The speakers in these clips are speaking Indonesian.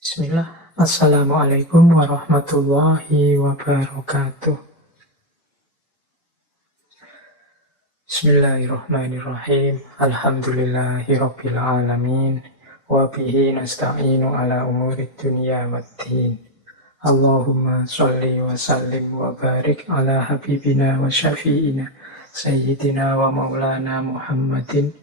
Bismillah. Assalamualaikum warahmatullahi wabarakatuh. Bismillahirrahmanirrahim. Alhamdulillahirabbil alamin. Wa bihi nasta'inu ala umurid dunya waddin. Allahumma sholli wa sallim wa barik ala habibina wa syafi'ina sayyidina wa maulana Muhammadin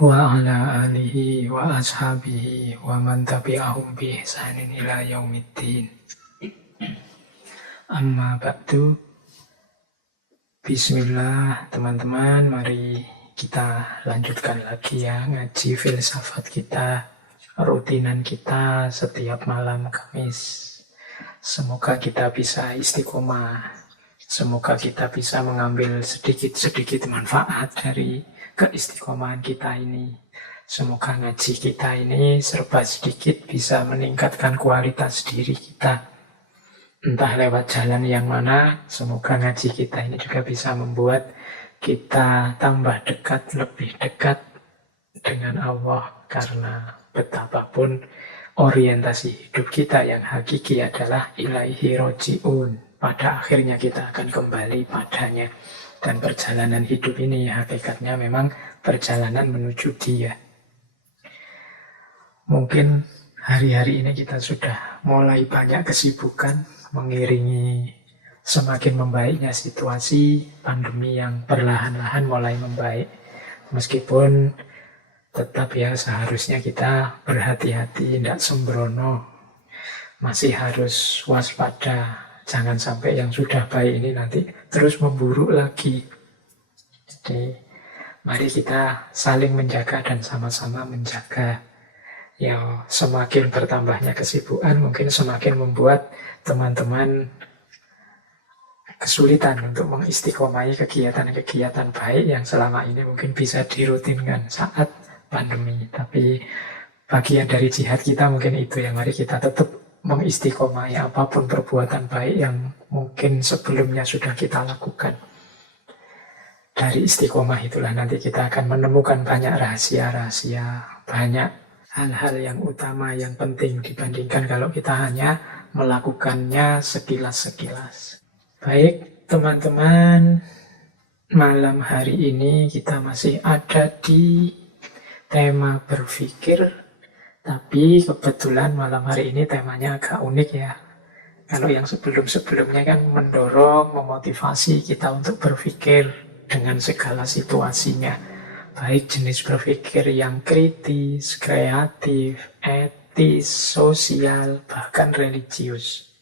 wa ala alihi wa ashabihi wa man tabi'ahum bi ihsanin ila yaumiddin. Amma ba'du. Bismillah teman-teman, mari kita lanjutkan lagi ya ngaji filsafat kita, rutinan kita setiap malam Kamis. Semoga kita bisa istiqomah, semoga kita bisa mengambil sedikit-sedikit manfaat dari keistiqomahan kita ini. Semoga ngaji kita ini serba sedikit bisa meningkatkan kualitas diri kita. Entah lewat jalan yang mana, semoga ngaji kita ini juga bisa membuat kita tambah dekat, lebih dekat dengan Allah. Karena betapapun orientasi hidup kita yang hakiki adalah ilaihi roji'un. Pada akhirnya kita akan kembali padanya. Dan perjalanan hidup ini hakikatnya memang perjalanan menuju Dia. Mungkin hari-hari ini kita sudah mulai banyak kesibukan mengiringi semakin membaiknya situasi pandemi yang perlahan-lahan mulai membaik. Meskipun tetap ya seharusnya kita berhati-hati, tidak sembrono. Masih harus waspada. Jangan sampai yang sudah baik ini nanti terus memburuk lagi. Jadi mari kita saling menjaga dan sama-sama menjaga. Ya, semakin bertambahnya kesibukan mungkin semakin membuat teman-teman kesulitan untuk mengistiqomahi kegiatan-kegiatan baik yang selama ini mungkin bisa dirutinkan saat pandemi. Tapi bagian dari jihad kita mungkin itu yang mari kita tetap mengistiqomahi apapun perbuatan baik yang mungkin sebelumnya sudah kita lakukan. Dari istiqomah itulah nanti kita akan menemukan banyak rahasia-rahasia, banyak hal-hal yang utama, yang penting dibandingkan kalau kita hanya melakukannya sekilas-sekilas. Baik, teman-teman, malam hari ini kita masih ada di tema berpikir, tapi kebetulan malam hari ini temanya agak unik ya. Kalau yang sebelum-sebelumnya kan mendorong, memotivasi kita untuk berpikir dengan segala situasinya. Baik jenis berpikir yang kritis, kreatif, etis, sosial, bahkan religius.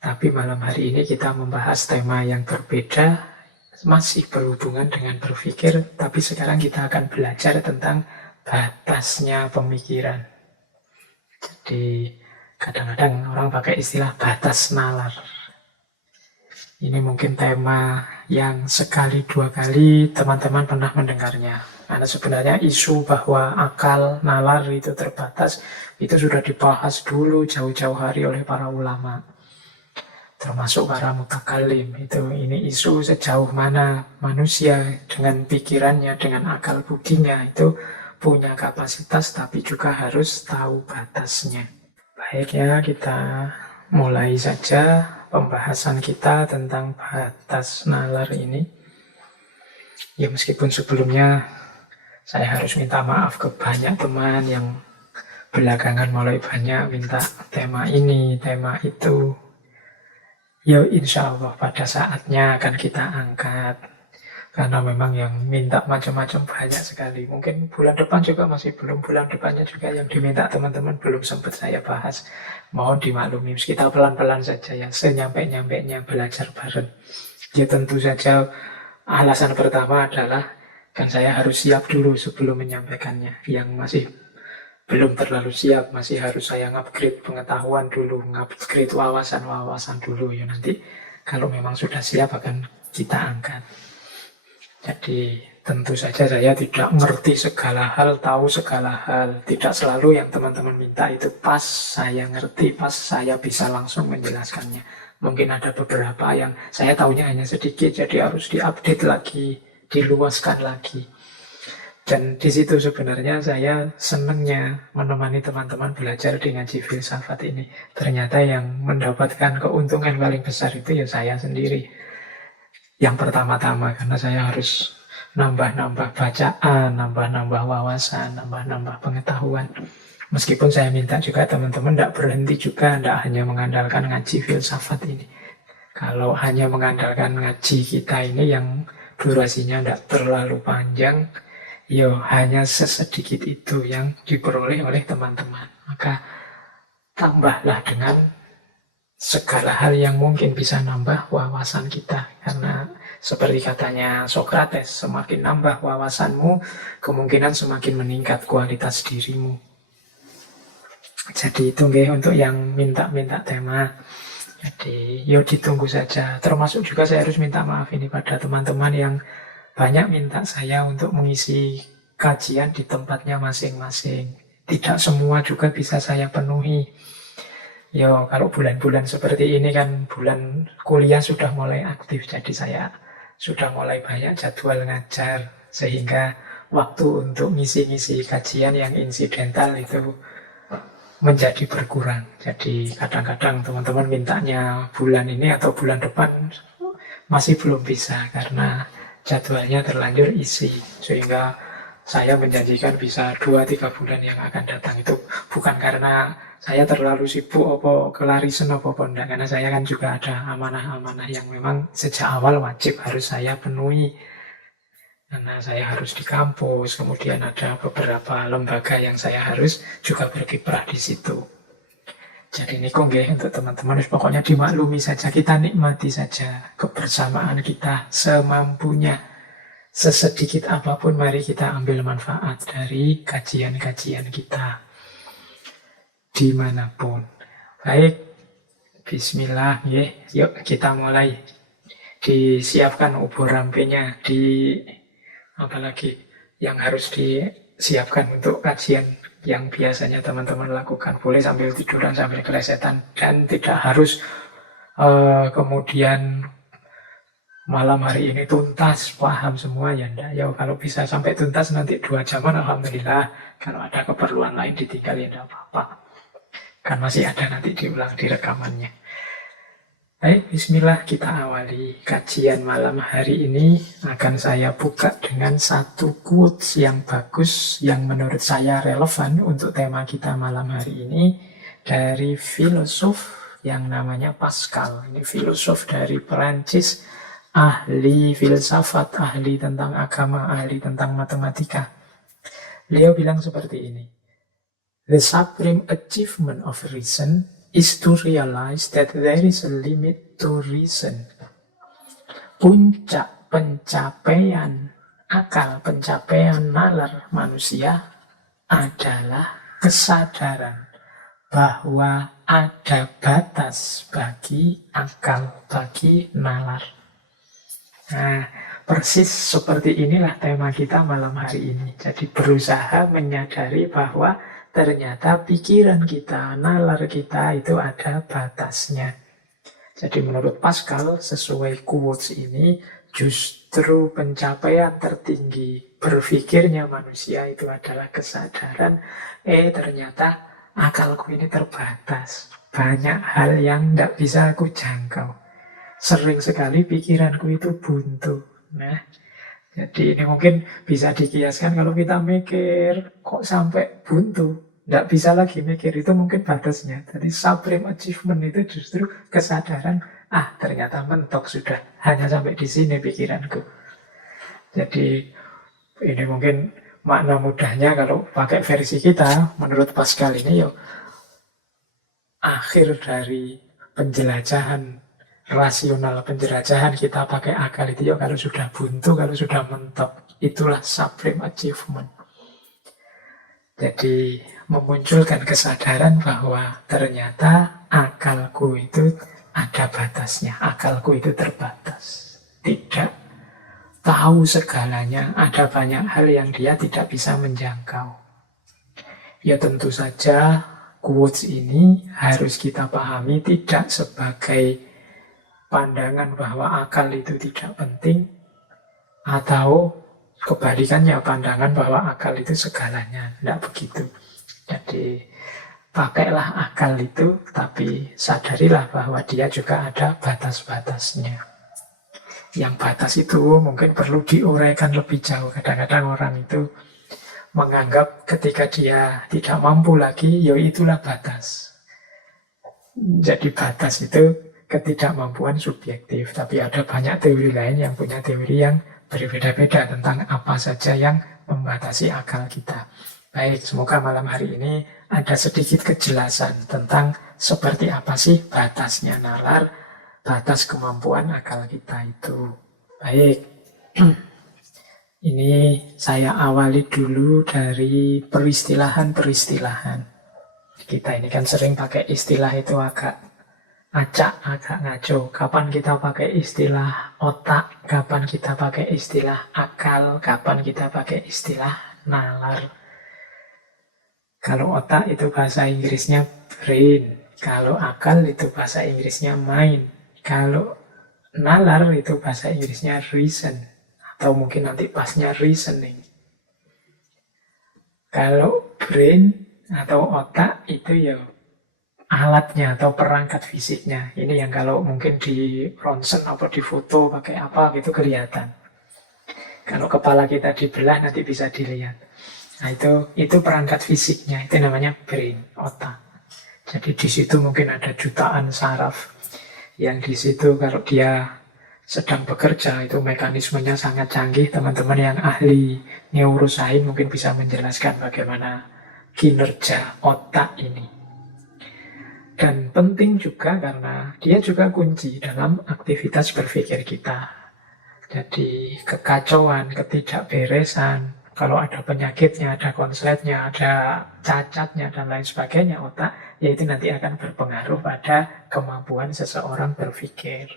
Tapi malam hari ini kita membahas tema yang berbeda, masih berhubungan dengan berpikir, tapi sekarang kita akan belajar tentang batasnya pemikiran. Jadi kadang-kadang orang pakai istilah batas nalar. Ini mungkin tema yang sekali dua kali teman-teman pernah mendengarnya. Karena sebenarnya isu bahwa akal nalar itu terbatas, itu sudah dibahas dulu jauh-jauh hari oleh para ulama. Termasuk para mutakalim. Ini isu sejauh mana manusia dengan pikirannya, dengan akal budinya itu punya kapasitas tapi juga harus tahu batasnya. Baik ya, kita mulai saja pembahasan kita tentang batas nalar ini. Ya meskipun sebelumnya saya harus minta maaf ke banyak teman yang belakangan mulai banyak minta tema ini, tema itu. Ya insya Allah pada saatnya akan kita angkat. Karena memang yang minta macam-macam banyak sekali. Mungkin bulan depan juga masih belum, bulan depannya juga yang diminta teman-teman belum sempat saya bahas. Mohon dimaklumi, kita pelan-pelan saja ya, senyampe-nyampenya belajar bareng. Ya tentu saja alasan pertama adalah kan saya harus siap dulu sebelum menyampaikannya. Yang masih belum terlalu siap, masih harus saya upgrade pengetahuan dulu, upgrade wawasan-wawasan dulu. Ya nanti kalau memang sudah siap akan kita angkat. Jadi tentu saja saya tidak ngerti segala hal, tahu segala hal. Tidak selalu yang teman-teman minta itu pas saya ngerti, pas saya bisa langsung menjelaskannya. Mungkin ada beberapa yang saya tahunya hanya sedikit, jadi harus diupdate lagi, diluaskan lagi. Dan di situ sebenarnya saya senangnya menemani teman-teman belajar di ngaji filsafat ini. Ternyata yang mendapatkan keuntungan paling besar itu ya saya sendiri. Yang pertama-tama, karena saya harus nambah-nambah bacaan, nambah-nambah wawasan, nambah-nambah pengetahuan. Meskipun saya minta juga teman-teman tidak berhenti juga, tidak hanya mengandalkan ngaji filsafat ini. Kalau hanya mengandalkan ngaji kita ini yang durasinya tidak terlalu panjang, ya hanya sesedikit itu yang diperoleh oleh teman-teman. Maka tambahlah dengan segala hal yang mungkin bisa nambah wawasan kita. Karena seperti katanya Sokrates, semakin nambah wawasanmu, kemungkinan semakin meningkat kualitas dirimu. Jadi itu untuk yang minta-minta tema. Jadi yuk ditunggu saja. Termasuk juga saya harus minta maaf ini pada teman-teman yang banyak minta saya untuk mengisi kajian di tempatnya masing-masing. Tidak semua juga bisa saya penuhi. Yo, kalau bulan-bulan seperti ini kan bulan kuliah sudah mulai aktif, jadi saya sudah mulai banyak jadwal ngajar, sehingga waktu untuk ngisi-ngisi kajian yang insidental itu menjadi berkurang. Jadi kadang-kadang teman-teman mintanya bulan ini atau bulan depan masih belum bisa karena jadwalnya terlanjur isi, sehingga saya menjanjikan bisa 2-3 bulan yang akan datang. Itu bukan karena saya terlalu sibuk apa kelarisan apa enggak, karena saya kan juga ada amanah-amanah yang memang sejak awal wajib harus saya penuhi. Karena saya harus di kampus, kemudian ada beberapa lembaga yang saya harus juga berkiprah di situ. Jadi ini kok untuk teman-teman, pokoknya dimaklumi saja, kita nikmati saja kebersamaan kita semampunya. Sesedikit apapun mari kita ambil manfaat dari kajian-kajian kita dimanapun. Baik, bismillah, yuk kita mulai. Disiapkan obor rampenya, apalagi yang harus disiapkan untuk kajian yang biasanya teman-teman lakukan. Boleh sambil tiduran, sambil kelesetan, dan tidak harus kemudian malam hari ini tuntas, paham semua, ya enggak. Ya kalau bisa sampai tuntas nanti 2 jaman, alhamdulillah. Kalau ada keperluan lain ditinggal ya enggak apa-apa. Kan masih ada nanti diulang di rekamannya. Baik, bismillah, kita awali kajian malam hari ini. Akan saya buka dengan satu quotes yang bagus, yang menurut saya relevan untuk tema kita malam hari ini, dari filosof yang namanya Pascal. Ini filosof dari Perancis, ahli filsafat, ahli tentang agama, ahli tentang matematika. Beliau bilang seperti ini: "The supreme achievement of reason is to realize that there is a limit to reason." Puncak pencapaian akal, pencapaian nalar manusia adalah kesadaran bahwa ada batas bagi akal, bagi nalar. Nah, persis seperti inilah tema kita malam hari ini. Jadi berusaha menyadari bahwa ternyata pikiran kita, nalar kita itu ada batasnya. Jadi menurut Pascal, sesuai quotes ini, justru pencapaian tertinggi berpikirnya manusia itu adalah kesadaran, ternyata akalku ini terbatas. Banyak hal yang tidak bisa aku jangkau. Sering sekali pikiranku itu buntu. Nah, jadi ini mungkin bisa dikiaskan kalau kita mikir, kok sampai buntu, tidak bisa lagi mikir, itu mungkin batasnya. Jadi supreme achievement itu justru kesadaran, ternyata mentok sudah, hanya sampai di sini pikiranku. Jadi ini mungkin makna mudahnya kalau pakai versi kita, menurut Pascal ini akhir dari penjelajahan rasional, penjelajahan kita pakai akal itu kalau sudah buntu, kalau sudah mentok, itulah supreme achievement. Jadi memunculkan kesadaran bahwa ternyata akalku itu ada batasnya, akalku itu terbatas, tidak tahu segalanya, ada banyak hal yang dia tidak bisa menjangkau. Ya tentu saja quotes ini harus kita pahami tidak sebagai pandangan bahwa akal itu tidak penting, atau kebalikannya pandangan bahwa akal itu segalanya. Tidak begitu. Jadi pakailah akal itu, tapi sadarilah bahwa dia juga ada batas-batasnya. Yang batas itu mungkin perlu diuraikan lebih jauh. Kadang-kadang orang itu menganggap ketika dia tidak mampu lagi, ya itulah batas. Jadi batas itu ketidakmampuan subjektif. Tapi ada banyak teori lain yang punya teori yang berbeda-beda tentang apa saja yang membatasi akal kita. Baik, semoga malam hari ini ada sedikit kejelasan tentang seperti apa sih batasnya nalar, batas kemampuan akal kita itu. Baik, ini saya awali dulu dari peristilahan-peristilahan. Kita ini kan sering pakai istilah itu agak acak, agak ngaco. Kapan kita pakai istilah otak, kapan kita pakai istilah akal, kapan kita pakai istilah nalar. Kalau otak itu bahasa Inggrisnya brain, kalau akal itu bahasa Inggrisnya mind, kalau nalar itu bahasa Inggrisnya reason, atau mungkin nanti pasnya reasoning. Kalau brain atau otak itu ya alatnya atau perangkat fisiknya. Ini yang kalau mungkin di ronsen atau di foto pakai apa gitu kelihatan. Kalau kepala kita dibelah nanti bisa dilihat. Nah itu perangkat fisiknya, itu namanya brain, otak. Jadi di situ mungkin ada jutaan saraf yang di situ kalau dia sedang bekerja itu mekanismenya sangat canggih. Teman-teman yang ahli neurosains mungkin bisa menjelaskan bagaimana kinerja otak ini. Dan penting juga karena dia juga kunci dalam aktivitas berpikir kita. Jadi kekacauan, ketidakberesan, kalau ada penyakitnya, ada konsletnya, ada cacatnya, dan lain sebagainya otak, yaitu nanti akan berpengaruh pada kemampuan seseorang berpikir.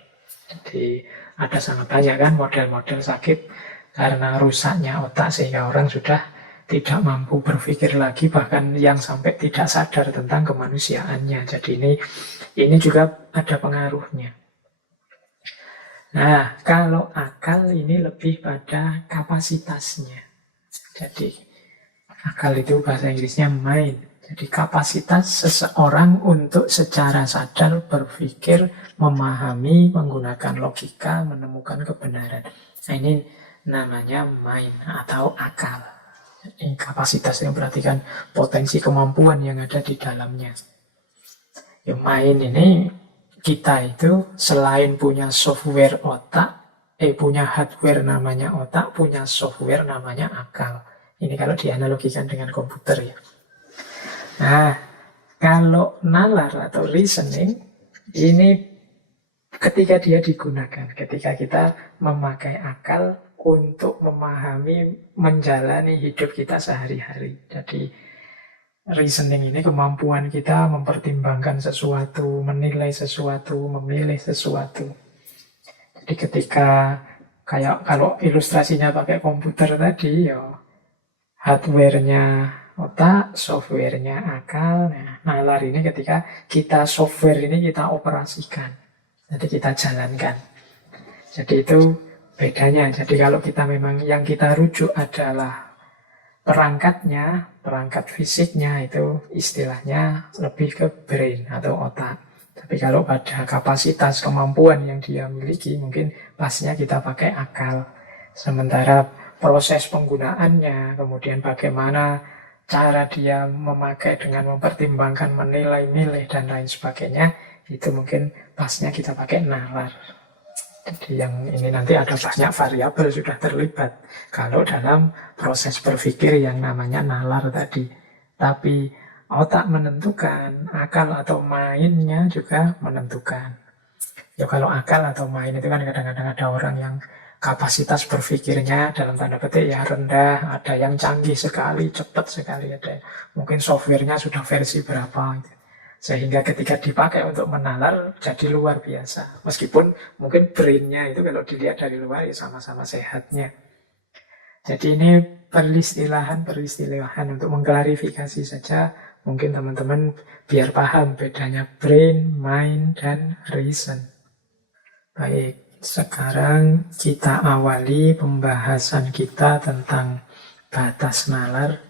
Jadi ada sangat banyak kan model-model sakit karena rusaknya otak sehingga orang sudah tidak mampu berpikir lagi, bahkan yang sampai tidak sadar tentang kemanusiaannya. Jadi ini juga ada pengaruhnya. Nah, kalau akal ini lebih pada kapasitasnya. Jadi akal itu bahasa Inggrisnya mind. Jadi kapasitas seseorang untuk secara sadar berpikir, memahami, menggunakan logika, menemukan kebenaran. Nah, ini namanya mind atau akal. Ini kapasitas yang berarti kan potensi kemampuan yang ada di dalamnya. Ya, mind ini kita itu selain punya software otak, punya hardware namanya otak, punya software namanya akal. Ini kalau dianalogikan dengan komputer ya. Nah, kalau nalar atau reasoning, ini ketika dia digunakan, ketika kita memakai akal untuk memahami, menjalani hidup kita sehari-hari. Jadi reasoning ini kemampuan kita mempertimbangkan sesuatu, menilai sesuatu, memilih sesuatu. Jadi ketika kayak kalau ilustrasinya pakai komputer tadi, ya hardware-nya otak, software-nya akal. Nah, nalar ini ketika kita software ini kita operasikan, nanti kita jalankan. Jadi itu bedanya. Jadi kalau kita memang yang kita rujuk adalah perangkatnya, perangkat fisiknya, itu istilahnya lebih ke brain atau otak. Tapi kalau pada kapasitas kemampuan yang dia miliki, mungkin pasnya kita pakai akal. Sementara proses penggunaannya, kemudian bagaimana cara dia memakai dengan mempertimbangkan, menilai, milih, dan lain sebagainya, itu mungkin pasnya kita pakai nalar. Jadi yang ini nanti ada banyak variabel sudah terlibat kalau dalam proses berpikir yang namanya nalar tadi. Tapi otak menentukan, akal atau mainnya juga menentukan. Ya kalau akal atau main itu kan kadang-kadang ada orang yang kapasitas berpikirnya dalam tanda petik ya rendah, ada yang canggih sekali, cepat sekali, ada mungkin softwarenya sudah versi berapa gitu. Sehingga ketika dipakai untuk menalar jadi luar biasa. Meskipun mungkin brainnya itu kalau dilihat dari luar ya sama-sama sehatnya. Jadi ini peristilahan untuk mengklarifikasi saja. Mungkin teman-teman biar paham bedanya brain, mind, dan reason. Baik, Sekarang kita awali pembahasan kita tentang batas nalar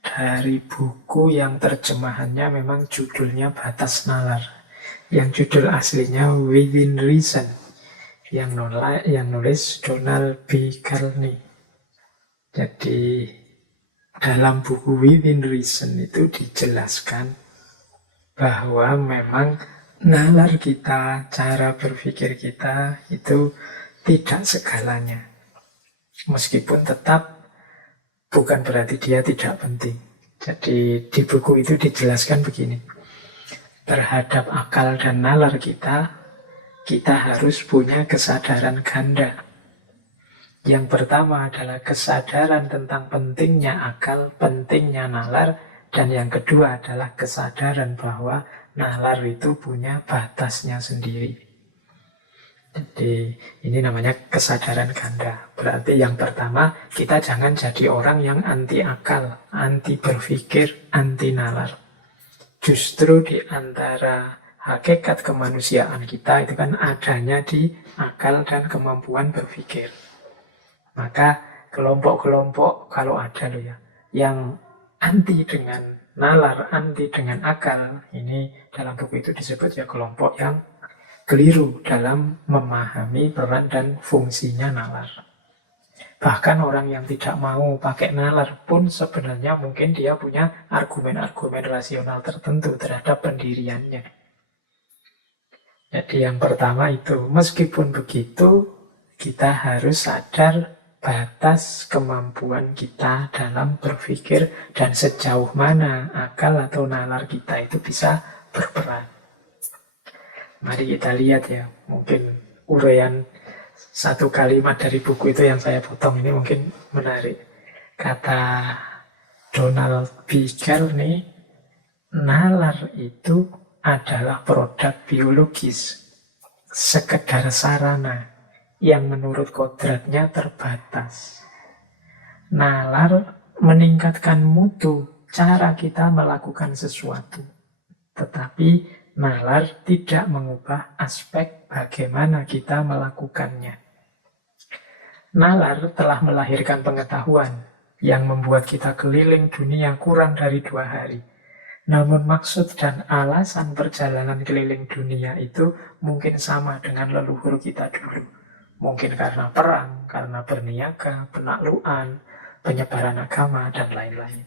dari buku yang terjemahannya memang judulnya Batas Nalar. Yang judul aslinya Within Reason. Yang nulis Donald B. Carney. Jadi dalam buku Within Reason itu dijelaskan bahwa memang nalar kita, cara berpikir kita itu tidak segalanya. Meskipun tetap bukan berarti dia tidak penting. Jadi di buku itu dijelaskan begini. Terhadap akal dan nalar kita harus punya kesadaran ganda. Yang pertama adalah kesadaran tentang pentingnya akal, pentingnya nalar. Dan yang kedua adalah kesadaran bahwa nalar itu punya batasnya sendiri. Jadi ini namanya kesadaran ganda. Berarti yang pertama, kita jangan jadi orang yang anti akal, anti berpikir, anti nalar. Justru di antara hakikat kemanusiaan kita itu kan adanya di akal dan kemampuan berpikir. Maka kelompok-kelompok kalau ada loh ya, yang anti dengan nalar, anti dengan akal, ini dalam buku itu disebut ya kelompok yang keliru dalam memahami peran dan fungsinya nalar. Bahkan orang yang tidak mau pakai nalar pun sebenarnya mungkin dia punya argumen-argumen rasional tertentu terhadap pendiriannya. Jadi yang pertama itu, meskipun begitu, kita harus sadar batas kemampuan kita dalam berpikir dan sejauh mana akal atau nalar kita itu bisa berperan. Mari kita lihat ya, mungkin uraian satu kalimat dari buku itu yang saya potong ini mungkin menarik. Kata Donald B. Carney, nalar itu adalah produk biologis, sekedar sarana yang menurut kodratnya terbatas. Nalar meningkatkan mutu cara kita melakukan sesuatu. Tetapi nalar tidak mengubah aspek bagaimana kita melakukannya. Nalar telah melahirkan pengetahuan yang membuat kita keliling dunia kurang dari 2 hari. Namun maksud dan alasan perjalanan keliling dunia itu mungkin sama dengan leluhur kita dulu. Mungkin karena perang, karena berniaga, penaklukan, penyebaran agama, dan lain-lain.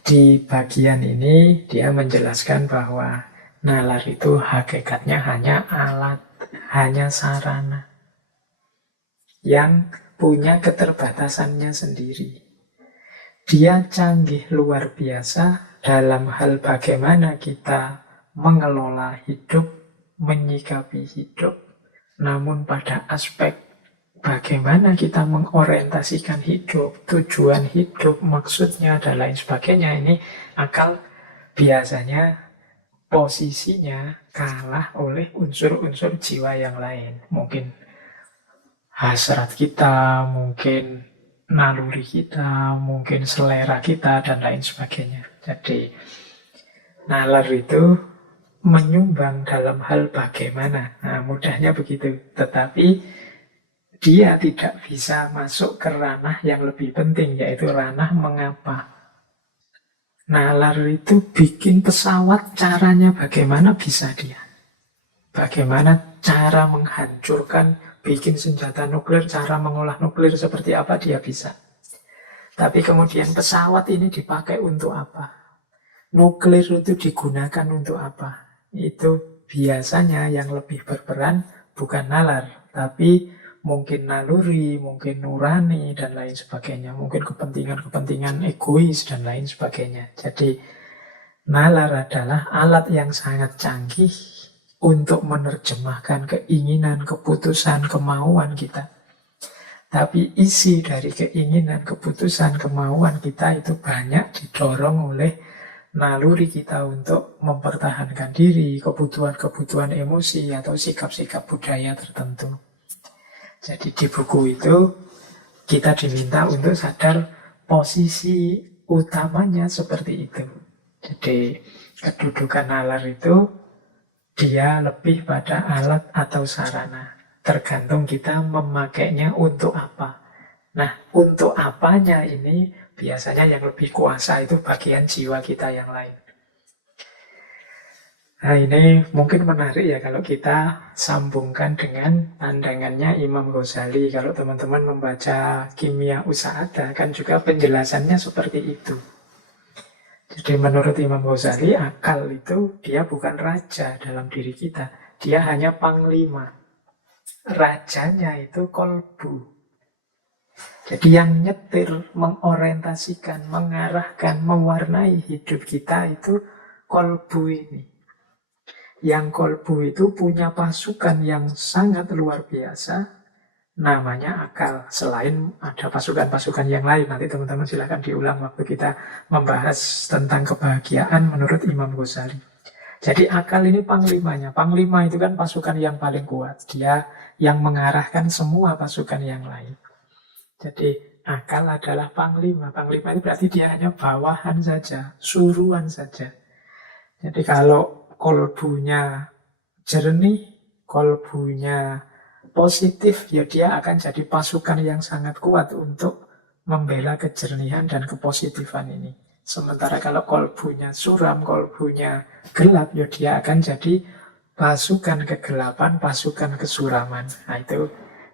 Di bagian ini dia menjelaskan bahwa nalar itu hakikatnya hanya alat, hanya sarana yang punya keterbatasannya sendiri. Dia canggih luar biasa dalam hal bagaimana kita mengelola hidup, menyikapi hidup. Namun pada aspek bagaimana kita mengorientasikan hidup, tujuan hidup, maksudnya, dan lain sebagainya, ini akal biasanya posisinya kalah oleh unsur-unsur jiwa yang lain. Mungkin hasrat kita, mungkin naluri kita, mungkin selera kita, dan lain sebagainya. Jadi nalar itu menyumbang dalam hal bagaimana. Nah, mudahnya begitu. Tetapi dia tidak bisa masuk ke ranah yang lebih penting, yaitu ranah mengapa. Nalar itu bikin pesawat, caranya bagaimana bisa dia. Bagaimana cara menghancurkan, bikin senjata nuklir, cara mengolah nuklir seperti apa dia bisa. Tapi kemudian pesawat ini dipakai untuk apa? Nuklir itu digunakan untuk apa? Itu biasanya yang lebih berperan bukan nalar, tapi mungkin naluri, mungkin nurani, dan lain sebagainya. Mungkin kepentingan-kepentingan egois, dan lain sebagainya. Jadi nalar adalah alat yang sangat canggih untuk menerjemahkan keinginan, keputusan, kemauan kita. Tapi isi dari keinginan, keputusan, kemauan kita itu banyak didorong oleh naluri kita untuk mempertahankan diri, kebutuhan-kebutuhan emosi, atau sikap-sikap budaya tertentu. Jadi di buku itu kita diminta untuk sadar posisi utamanya seperti itu. Jadi kedudukan nalar itu Dia lebih pada alat atau sarana. Tergantung kita memakainya untuk apa. Nah, untuk apanya ini biasanya yang lebih kuasa itu bagian jiwa kita yang lain. Nah, ini mungkin menarik ya kalau kita sambungkan dengan pandangannya Imam Ghazali. Kalau teman-teman membaca Kimia Usa'adah kan juga penjelasannya seperti itu. Jadi menurut Imam Ghazali, akal itu dia bukan raja dalam diri kita. Dia hanya panglima. Rajanya itu kolbu. Jadi yang nyetir, mengorientasikan, mengarahkan, mewarnai hidup kita itu kolbu ini. Yang kolbu itu punya pasukan yang sangat luar biasa, namanya akal. Selain ada pasukan-pasukan yang lain, nanti teman-teman silahkan diulang waktu kita membahas tentang kebahagiaan menurut Imam Ghazali. Jadi akal ini panglimanya. Panglima itu kan pasukan yang paling kuat. Dia yang mengarahkan semua pasukan yang lain. Jadi akal adalah panglima. Panglima itu berarti dia hanya bawahan saja, suruhan saja. Jadi kalau kolbunya jernih, kolbunya positif, ya dia akan jadi pasukan yang sangat kuat untuk membela kejernihan dan kepositifan ini. Sementara kalau kolbunya suram, kolbunya gelap, ya dia akan jadi pasukan kegelapan, pasukan kesuraman. Nah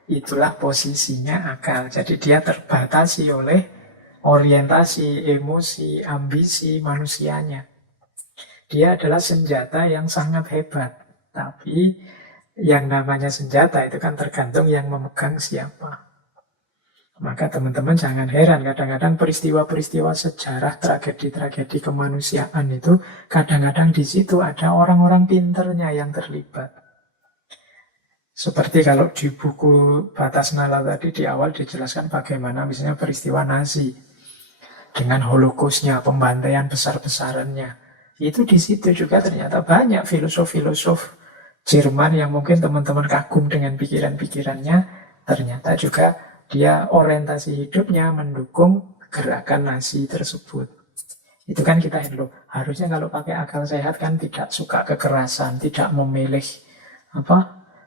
itulah posisinya akal. Jadi dia terbatasi oleh orientasi, emosi, ambisi manusianya. Dia adalah senjata yang sangat hebat. Tapi yang namanya senjata itu kan tergantung yang memegang siapa. Maka teman-teman jangan heran, kadang-kadang peristiwa-peristiwa sejarah, tragedi-tragedi kemanusiaan itu, kadang-kadang di situ ada orang-orang pinternya yang terlibat. Seperti kalau di buku Batas Nalar tadi di awal dijelaskan bagaimana misalnya peristiwa Nazi dengan Holocaustnya, pembantaian besar-besarannya. Itu di situ juga ternyata banyak filosof-filosof Jerman yang mungkin teman-teman kagum dengan pikiran-pikirannya, ternyata juga dia orientasi hidupnya mendukung gerakan Nazi tersebut. Itu kan kita loh, harusnya kalau pakai akal sehat kan tidak suka kekerasan, tidak memilih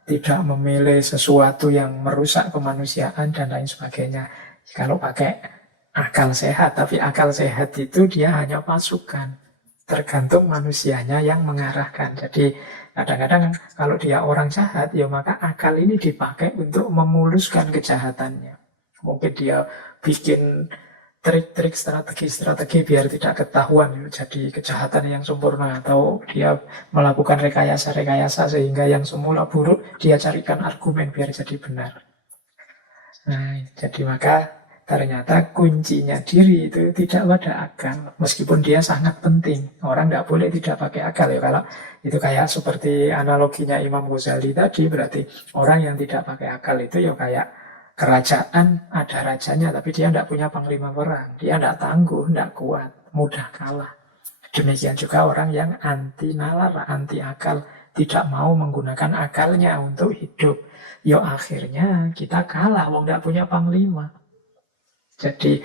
tidak memilih sesuatu yang merusak kemanusiaan dan lain sebagainya. Kalau pakai akal sehat, tapi akal sehat itu dia hanya pasukan. Tergantung manusianya yang mengarahkan. Jadi kadang-kadang kalau dia orang jahat, ya maka akal ini dipakai untuk memuluskan kejahatannya. Mungkin dia bikin trik-trik, strategi-strategi biar tidak ketahuan jadi kejahatan yang sempurna. Atau dia melakukan rekayasa-rekayasa sehingga yang semula buruk dia carikan argumen biar jadi benar. Nah, jadi maka ternyata kuncinya diri itu tidak pada akal. Meskipun dia sangat penting. Orang tidak boleh tidak pakai akal ya. Kalau itu kayak seperti analoginya Imam Ghazali tadi, berarti orang yang tidak pakai akal itu ya kayak kerajaan, ada rajanya tapi dia tidak punya panglima perang. Dia tidak tangguh, tidak kuat, mudah kalah. Demikian juga orang yang anti nalar, anti akal, tidak mau menggunakan akalnya untuk hidup. Ya akhirnya kita kalah, wong tidak punya panglima. Jadi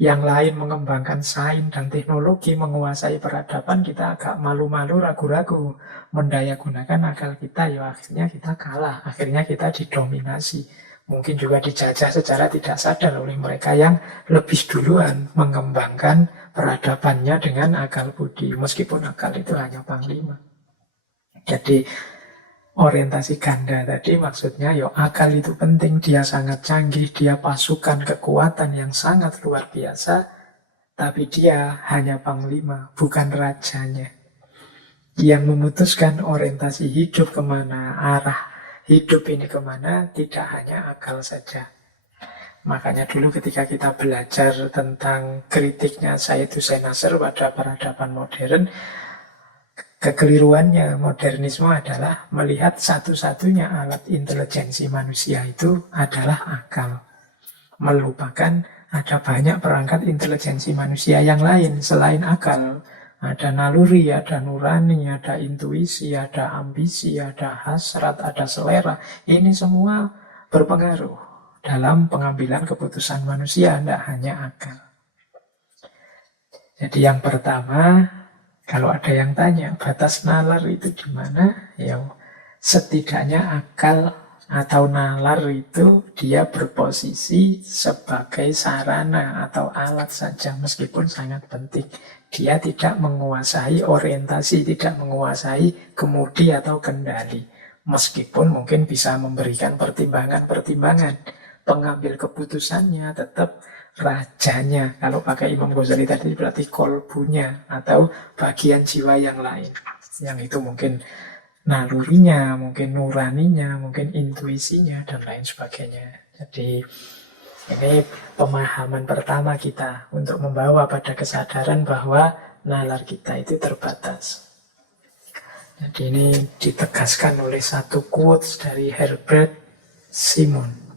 yang lain mengembangkan sains dan teknologi, menguasai peradaban, kita agak malu-malu, ragu-ragu mendaya gunakan akal kita, ya akhirnya kita kalah, akhirnya kita didominasi. Mungkin juga dijajah secara tidak sadar oleh mereka yang lebih duluan mengembangkan peradabannya dengan akal budi, meskipun akal itu hanya panglima. Jadi orientasi ganda tadi maksudnya ya akal itu penting, dia sangat canggih, dia pasukan kekuatan yang sangat luar biasa, tapi dia hanya panglima, bukan rajanya. Yang memutuskan orientasi hidup kemana, arah hidup ini kemana, tidak hanya akal saja. Makanya dulu ketika kita belajar tentang kritiknya Said Hussein Nasr pada peradaban modern, kekeliruannya modernisme adalah melihat satu-satunya alat intelijensi manusia itu adalah akal. Melupakan ada banyak perangkat intelijensi manusia yang lain selain akal. Ada naluri, ada nurani, ada intuisi, ada ambisi, ada hasrat, ada selera. Ini semua berpengaruh dalam pengambilan keputusan manusia, tidak hanya akal. Jadi yang pertama, Kalau ada yang tanya, batas nalar itu di mana? Ya, setidaknya akal atau nalar itu dia berposisi sebagai sarana atau alat saja, meskipun sangat penting. Dia tidak menguasai orientasi, tidak menguasai kemudi atau kendali. Meskipun mungkin bisa memberikan pertimbangan-pertimbangan. Pengambil keputusannya tetap rajanya. Kalau pakai Imam Ghazali tadi berarti kolbunya atau bagian jiwa yang lain. Yang itu mungkin nalurinya, mungkin nuraninya, mungkin intuisinya, dan lain sebagainya. Jadi ini pemahaman pertama kita untuk membawa pada kesadaran bahwa nalar kita itu terbatas. Jadi ini ditegaskan oleh satu quotes dari Herbert Simon.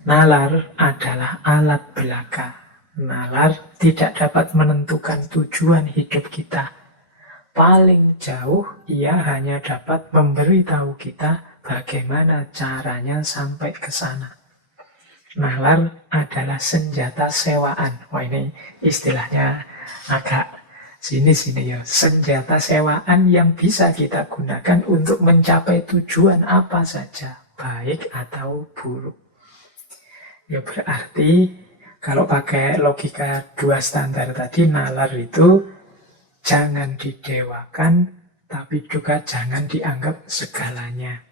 Nalar adalah alat belaka. Nalar tidak dapat menentukan tujuan hidup kita. Paling jauh, ia hanya dapat memberitahu kita bagaimana caranya sampai ke sana. Nalar adalah senjata sewaan. Wah, ini istilahnya agak sini-sini ya. Senjata sewaan yang bisa kita gunakan untuk mencapai tujuan apa saja, baik atau buruk. Ya berarti kalau pakai logika dua standar tadi, nalar itu jangan didewakan, tapi juga jangan dianggap segalanya.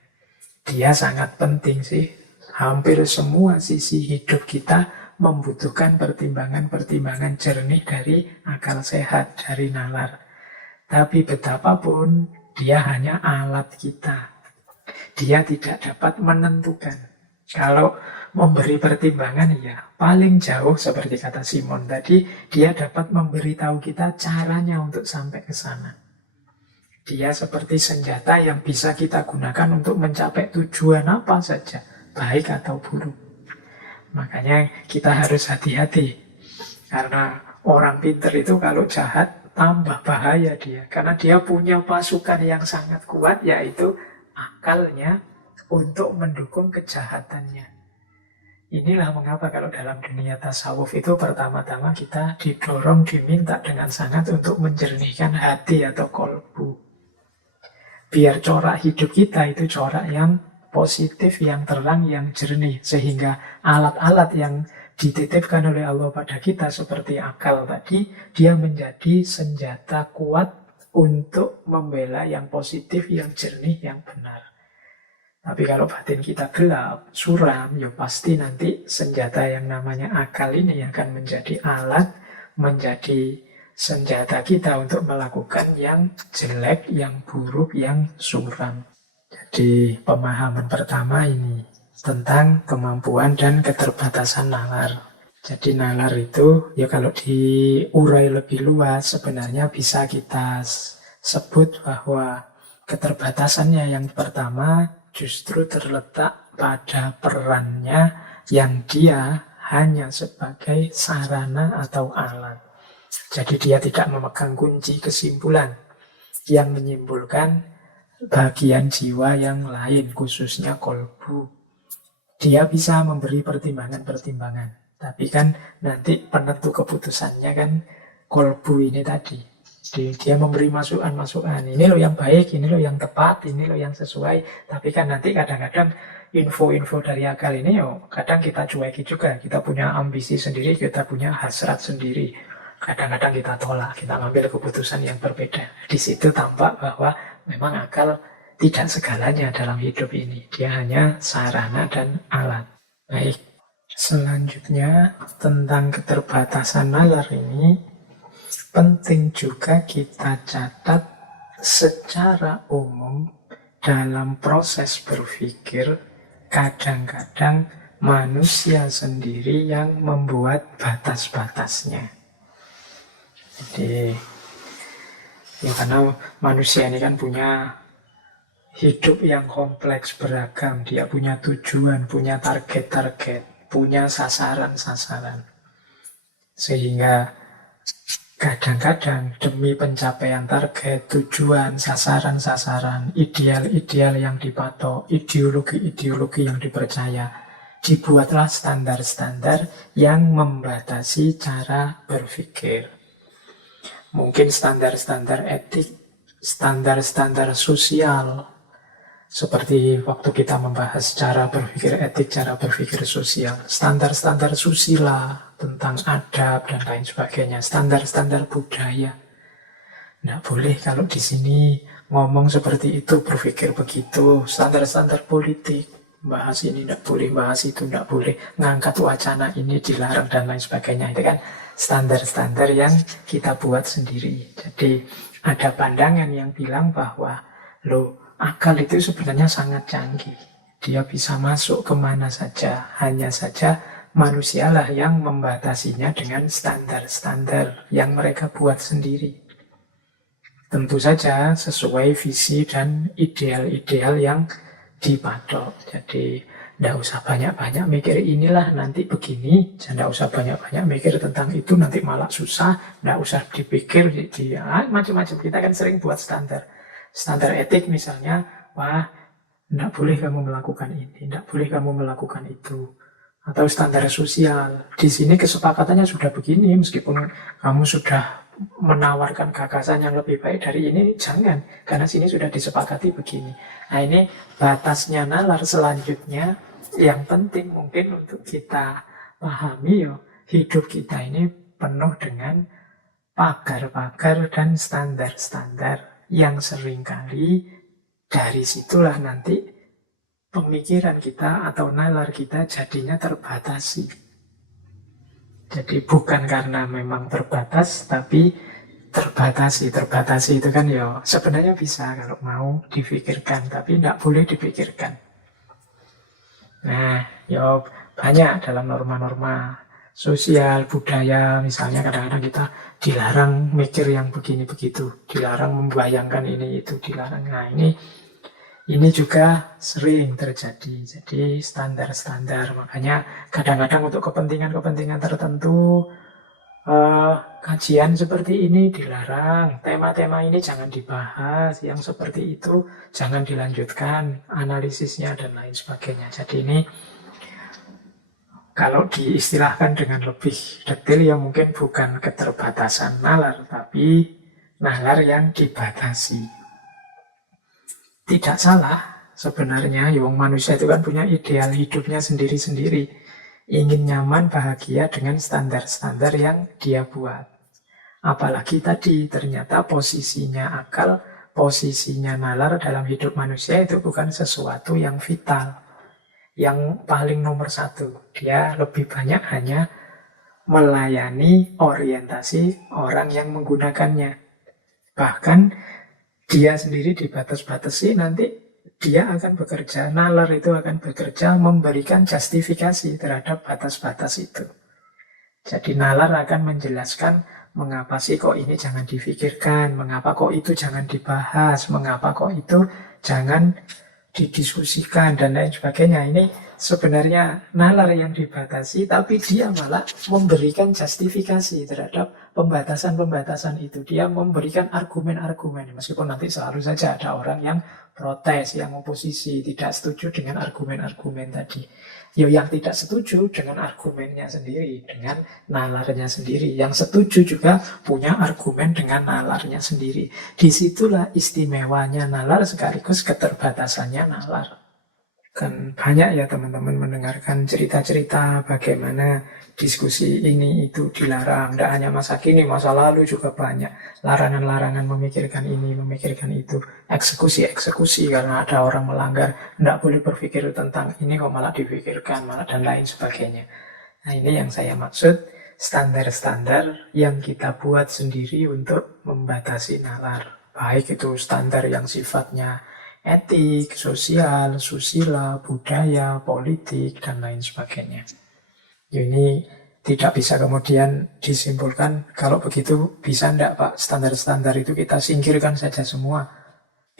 Dia sangat penting sih. Hampir semua sisi hidup kita membutuhkan pertimbangan-pertimbangan jernih dari akal sehat, dari nalar. Tapi betapapun, dia hanya alat kita. Dia tidak dapat menentukan. Kalau memberi pertimbangan, ya paling jauh seperti kata Simon tadi, dia dapat memberitahu kita caranya untuk sampai ke sana. Dia seperti senjata yang bisa kita gunakan untuk mencapai tujuan apa saja, baik atau buruk. Makanya kita harus hati-hati. Karena orang pintar itu kalau jahat, tambah bahaya dia. Karena dia punya pasukan yang sangat kuat, yaitu akalnya, untuk mendukung kejahatannya. Inilah mengapa kalau dalam dunia tasawuf itu pertama-tama kita didorong, diminta dengan sangat untuk menjernihkan hati atau kolbu. Biar corak hidup kita itu corak yang positif, yang terang, yang jernih. Sehingga alat-alat yang dititipkan oleh Allah pada kita seperti akal tadi, dia menjadi senjata kuat untuk membela yang positif, yang jernih, yang benar. Tapi kalau batin kita gelap, suram, ya pasti nanti senjata yang namanya akal ini akan menjadi alat, menjadi senjata kita untuk melakukan yang jelek, yang buruk, yang suram. Jadi pemahaman pertama ini tentang kemampuan dan keterbatasan nalar. Jadi nalar itu, ya kalau diurai lebih luas, sebenarnya bisa kita sebut bahwa keterbatasannya yang pertama justru terletak pada perannya yang dia hanya sebagai sarana atau alat. Jadi dia tidak memegang kunci kesimpulan yang menyimpulkan bagian jiwa yang lain, khususnya kolbu. Dia bisa memberi pertimbangan-pertimbangan, tapi kan nanti penentu keputusannya kan kolbu ini tadi. Dia memberi masukan-masukan, ini loh yang baik, ini loh yang tepat, ini loh yang sesuai. Tapi kan nanti kadang-kadang info-info dari akal ini kadang kita cueki juga. Kita punya ambisi sendiri, kita punya hasrat sendiri. Kadang-kadang kita tolak, kita ngambil keputusan yang berbeda. Di situ tampak bahwa memang akal tidak segalanya dalam hidup ini. Dia hanya sarana dan alat. Baik, selanjutnya tentang keterbatasan nalar ini, penting juga kita catat secara umum dalam proses berpikir, kadang-kadang manusia sendiri yang membuat batas-batasnya. Jadi, ya karena manusia ini kan punya hidup yang kompleks, beragam. Dia punya tujuan, punya target-target, punya sasaran-sasaran. Sehingga kadang-kadang demi pencapaian target, tujuan, sasaran-sasaran, ideal-ideal yang dipatok, ideologi-ideologi yang dipercaya, dibuatlah standar-standar yang membatasi cara berpikir. Mungkin standar-standar etik, standar-standar sosial. Seperti waktu kita membahas cara berpikir etik, cara berpikir sosial. Standar-standar susila tentang adab dan lain sebagainya. Standar-standar budaya. Nggak boleh kalau di sini ngomong seperti itu, berpikir begitu. Standar-standar politik. Bahas ini nggak boleh, bahas itu nggak boleh. Ngangkat wacana ini dilarang dan lain sebagainya. Itu kan standar-standar yang kita buat sendiri. Jadi ada pandangan yang bilang bahwa akal itu sebenarnya sangat canggih. Dia bisa masuk kemana saja. Hanya saja manusialah yang membatasinya dengan standar-standar yang mereka buat sendiri. Tentu saja sesuai visi dan ideal-ideal yang dipatok. Jadi tidak usah banyak-banyak mikir inilah nanti begini. Tidak usah banyak-banyak mikir tentang itu nanti malah susah. Tidak usah dipikir macam-macam. Kita kan sering buat standar. Standar etik misalnya, wah, tidak boleh kamu melakukan ini, tidak boleh kamu melakukan itu. Atau standar sosial, di sini kesepakatannya sudah begini, meskipun kamu sudah menawarkan gagasan yang lebih baik dari ini, jangan, karena sini sudah disepakati begini. Nah ini batasnya nalar selanjutnya, yang penting mungkin untuk kita pahami, hidup kita ini penuh dengan pagar-pagar dan standar-standar yang seringkali dari situlah nanti pemikiran kita atau nalar kita jadinya terbatasi. Jadi bukan karena memang terbatas, tapi terbatasi. Terbatasi itu kan sebenarnya bisa kalau mau dipikirkan, tapi tidak boleh dipikirkan. Nah, banyak dalam norma-norma sosial, budaya, misalnya kadang-kadang kita dilarang mikir yang begini begitu, dilarang membayangkan ini itu, dilarang. Nah ini juga sering terjadi. Jadi standar-standar, makanya kadang-kadang untuk kepentingan-kepentingan tertentu kajian seperti ini dilarang, tema-tema ini jangan dibahas, yang seperti itu jangan dilanjutkan analisisnya dan lain sebagainya. Jadi ini kalau diistilahkan dengan lebih detail mungkin bukan keterbatasan nalar, tapi nalar yang dibatasi. Tidak salah sebenarnya, manusia itu kan punya ideal hidupnya sendiri-sendiri. Ingin nyaman, bahagia dengan standar-standar yang dia buat. Apalagi tadi ternyata posisinya akal, posisinya nalar dalam hidup manusia itu bukan sesuatu yang vital, yang paling nomor satu. Dia lebih banyak hanya melayani orientasi orang yang menggunakannya. Bahkan dia sendiri dibatas-batasi, nanti dia akan bekerja, nalar itu akan bekerja memberikan justifikasi terhadap batas-batas itu. Jadi nalar akan menjelaskan mengapa sih kok ini jangan difikirkan, mengapa kok itu jangan dibahas, mengapa kok itu jangan didiskusikan dan lain sebagainya. Ini sebenarnya nalar yang dibatasi, tapi dia malah memberikan justifikasi terhadap pembatasan-pembatasan itu. Dia memberikan argumen-argumen, meskipun nanti selalu saja ada orang yang protes, yang oposisi, tidak setuju dengan argumen-argumen tadi. Yang tidak setuju dengan argumennya sendiri, dengan nalarnya sendiri. Yang setuju juga punya argumen dengan nalarnya sendiri. Disitulah istimewanya nalar sekaligus keterbatasannya nalar. Kan banyak ya teman-teman mendengarkan cerita-cerita bagaimana diskusi ini itu dilarang. Tidak hanya masa kini, masa lalu juga banyak larangan-larangan memikirkan ini, memikirkan itu. Eksekusi-eksekusi karena ada orang melanggar. Tidak boleh berpikir tentang ini kok malah dipikirkan, malah dan lain sebagainya. Nah ini yang saya maksud, standar-standar yang kita buat sendiri untuk membatasi nalar. Baik itu standar yang sifatnya etik, sosial, susila, budaya, politik, dan lain sebagainya. Ini tidak bisa kemudian disimpulkan, kalau begitu bisa enggak Pak, standar-standar itu kita singkirkan saja semua,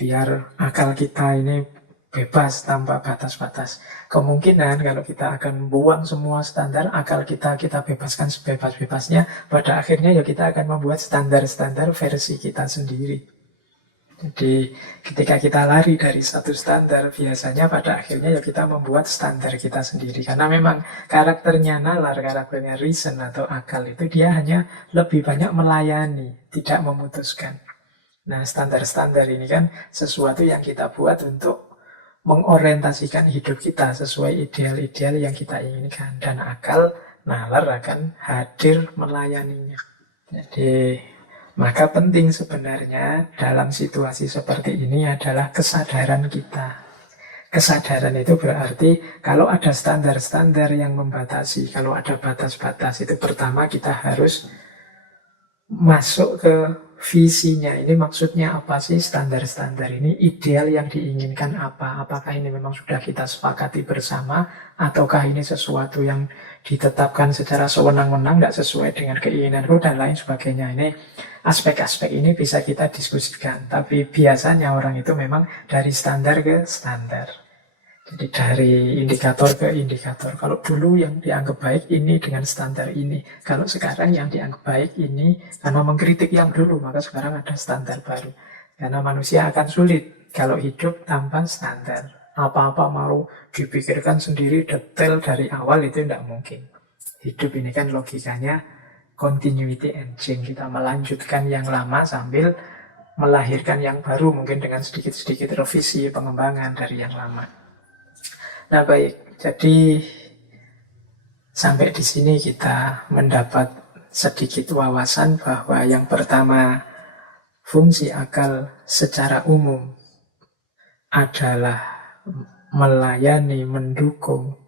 biar akal kita ini bebas tanpa batas-batas. Kemungkinan kalau kita akan buang semua standar, akal kita bebaskan sebebas-bebasnya, pada akhirnya kita akan membuat standar-standar versi kita sendiri. Jadi ketika kita lari dari satu standar, biasanya pada akhirnya ya kita membuat standar kita sendiri. Karena memang karakternya nalar, karakternya reason atau akal itu dia hanya lebih banyak melayani, tidak memutuskan. Nah, standar-standar ini kan sesuatu yang kita buat untuk mengorientasikan hidup kita sesuai ideal-ideal yang kita inginkan. Dan akal, nalar akan hadir melayaninya. Jadi maka penting sebenarnya dalam situasi seperti ini adalah kesadaran kita. Kesadaran itu berarti kalau ada standar-standar yang membatasi, kalau ada batas-batas, itu pertama kita harus masuk ke visinya. Ini maksudnya apa sih standar-standar ini? Ideal yang diinginkan apa? Apakah ini memang sudah kita sepakati bersama? Ataukah ini sesuatu yang ditetapkan secara sewenang-wenang, tidak sesuai dengan keinginanku dan lain sebagainya. Ini aspek-aspek ini bisa kita diskusikan. Tapi biasanya orang itu memang dari standar ke standar. Jadi dari indikator ke indikator. Kalau dulu yang dianggap baik ini dengan standar ini. Kalau sekarang yang dianggap baik ini karena mengkritik yang dulu, maka sekarang ada standar baru. Karena manusia akan sulit kalau hidup tanpa standar. Apa-apa mau dipikirkan sendiri detail dari awal itu tidak mungkin. Hidup ini kan logikanya continuity and change. Kita melanjutkan yang lama sambil melahirkan yang baru, mungkin dengan sedikit-sedikit revisi pengembangan dari yang lama. Nah baik, jadi sampai di sini kita mendapat sedikit wawasan bahwa yang pertama, fungsi akal secara umum adalah melayani, mendukung,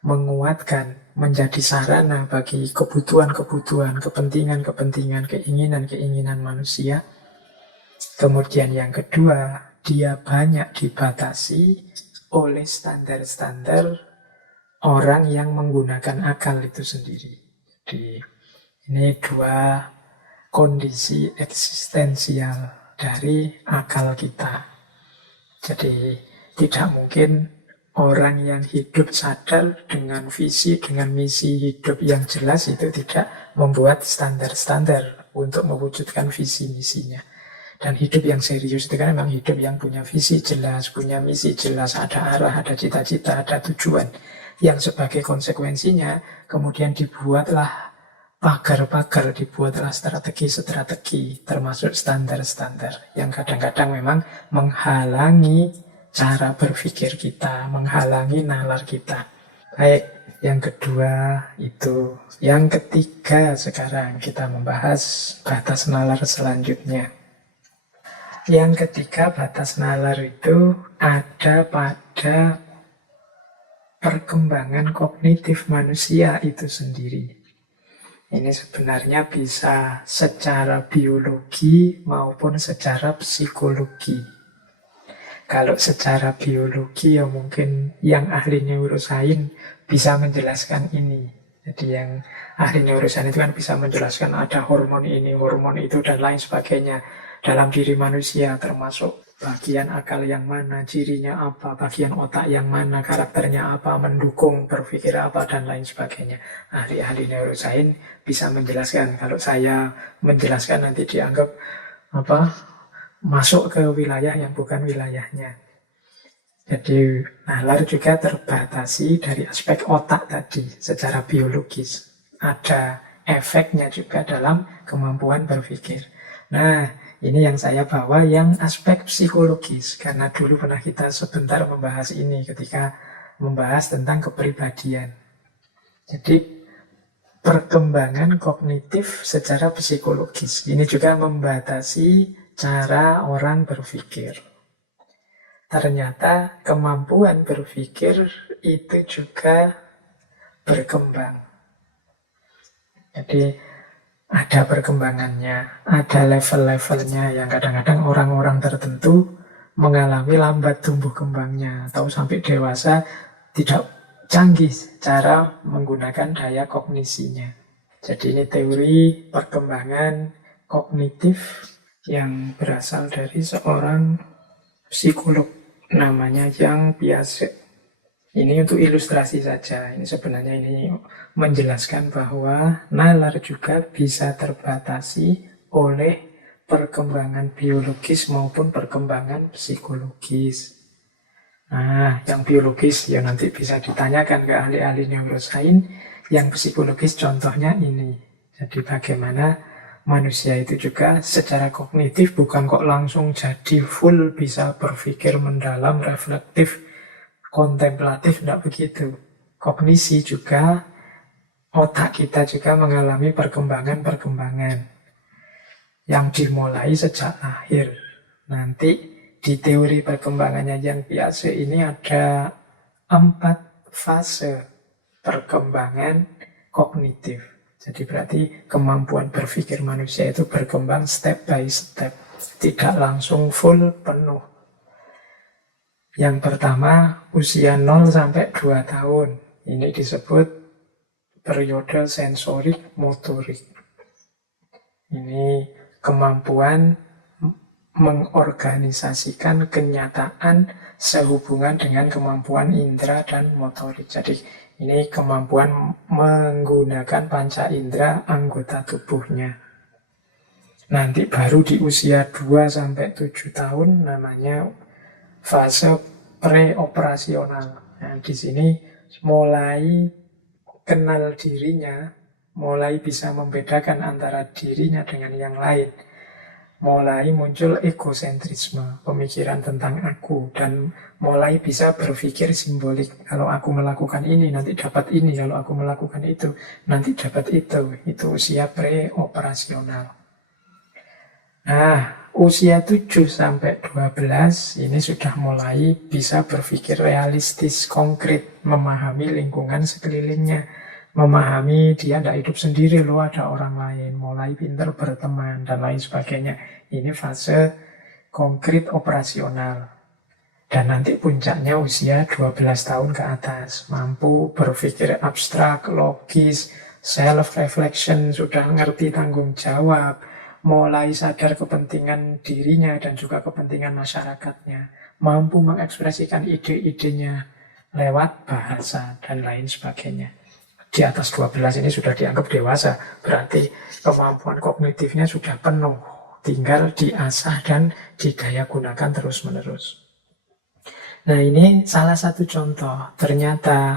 menguatkan, menjadi sarana bagi kebutuhan-kebutuhan, kepentingan-kepentingan, keinginan-keinginan manusia. Kemudian yang kedua, dia banyak dibatasi oleh standar-standar orang yang menggunakan akal itu sendiri. Jadi ini dua kondisi eksistensial dari akal kita. Jadi tidak mungkin orang yang hidup sadar dengan visi, dengan misi hidup yang jelas itu tidak membuat standar-standar untuk mewujudkan visi misinya. Dan hidup yang serius itu kan memang hidup yang punya visi jelas, punya misi jelas, ada arah, ada cita-cita, ada tujuan. Yang sebagai konsekuensinya kemudian dibuatlah pagar-pagar, dibuatlah strategi-strategi, termasuk standar-standar yang kadang-kadang memang menghalangi cara berpikir kita, menghalangi nalar kita. Baik, yang kedua itu. Yang ketiga sekarang kita membahas batas nalar selanjutnya. Yang ketiga, batas nalar itu ada pada perkembangan kognitif manusia itu sendiri. Ini sebenarnya bisa secara biologi maupun secara psikologi. Kalau secara biologi ya mungkin yang ahli neurosains bisa menjelaskan ini. Jadi yang ahli neurosains itu kan bisa menjelaskan ada hormon ini, hormon itu dan lain sebagainya dalam diri manusia, termasuk bagian akal yang mana, cirinya apa, bagian otak yang mana, karakternya apa, mendukung, berpikir apa, dan lain sebagainya. Ahli-ahli neurosains bisa menjelaskan. Kalau saya menjelaskan nanti dianggap masuk ke wilayah yang bukan wilayahnya. Jadi nalar juga terbatasi dari aspek otak tadi secara biologis. Ada efeknya juga dalam kemampuan berpikir. Nah, ini yang saya bawa yang aspek psikologis, karena dulu pernah kita sebentar membahas ini ketika membahas tentang kepribadian. Jadi perkembangan kognitif secara psikologis ini juga membatasi cara orang berpikir. Ternyata kemampuan berpikir itu juga berkembang. Jadi ada perkembangannya, ada level-levelnya yang kadang-kadang orang-orang tertentu mengalami lambat tumbuh kembangnya atau sampai dewasa tidak canggih cara menggunakan daya kognisinya. Jadi ini teori perkembangan kognitif yang berasal dari seorang psikolog namanya Yang Piaget. Ini untuk ilustrasi saja. Ini sebenarnya ini menjelaskan bahwa nalar juga bisa terbatasi oleh perkembangan biologis maupun perkembangan psikologis. Nah, yang biologis ya nanti bisa ditanyakan ke ahli-ahli neuroscience. Yang psikologis contohnya ini. Jadi bagaimana manusia itu juga secara kognitif bukan kok langsung jadi full bisa berpikir mendalam, reflektif, kontemplatif, tidak begitu. Kognisi juga, otak kita juga mengalami perkembangan-perkembangan yang dimulai sejak lahir. Nanti di teori perkembangannya yang biasa ini ada 4 fase perkembangan kognitif. Jadi berarti kemampuan berpikir manusia itu berkembang step by step, tidak langsung full penuh. Yang pertama usia 0 sampai 2 tahun. Ini disebut periode sensorik motorik. Ini kemampuan mengorganisasikan kenyataan sehubungan dengan kemampuan indera dan motorik. Jadi ini kemampuan menggunakan panca indera anggota tubuhnya. Nanti baru di usia 2 sampai 7 tahun namanya fase preoperasional. Nah, di sini mulai kenal dirinya, mulai bisa membedakan antara dirinya dengan yang lain. Mulai muncul egosentrisme, pemikiran tentang aku, dan mulai bisa berpikir simbolik. Kalau aku melakukan ini, nanti dapat ini. Kalau aku melakukan itu, nanti dapat itu. Itu usia preoperasional. Nah, usia 7 sampai 12 ini sudah mulai bisa berpikir realistis, konkret, memahami lingkungan sekelilingnya, memahami dia tidak hidup sendiri loh, ada orang lain, mulai pintar berteman dan lain sebagainya. Ini fase konkret operasional. Dan nanti puncaknya usia 12 tahun ke atas, mampu berpikir abstrak, logis, self-reflection, sudah ngerti tanggung jawab, mulai sadar kepentingan dirinya dan juga kepentingan masyarakatnya, mampu mengekspresikan ide-idenya lewat bahasa dan lain sebagainya. Di atas 12 ini sudah dianggap dewasa, berarti kemampuan kognitifnya sudah penuh, tinggal diasah dan didaya gunakan terus-menerus. Nah, ini salah satu contoh. Ternyata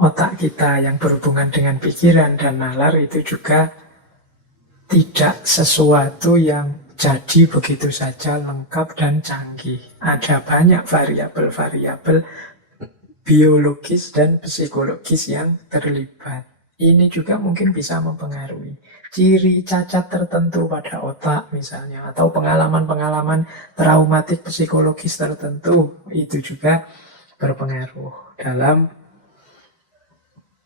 otak kita yang berhubungan dengan pikiran dan nalar itu juga tidak sesuatu yang jadi begitu saja lengkap dan canggih. Ada banyak variabel-variabel biologis dan psikologis yang terlibat. Ini juga mungkin bisa mempengaruhi ciri cacat tertentu pada otak misalnya, atau pengalaman-pengalaman traumatik psikologis tertentu. Itu juga berpengaruh dalam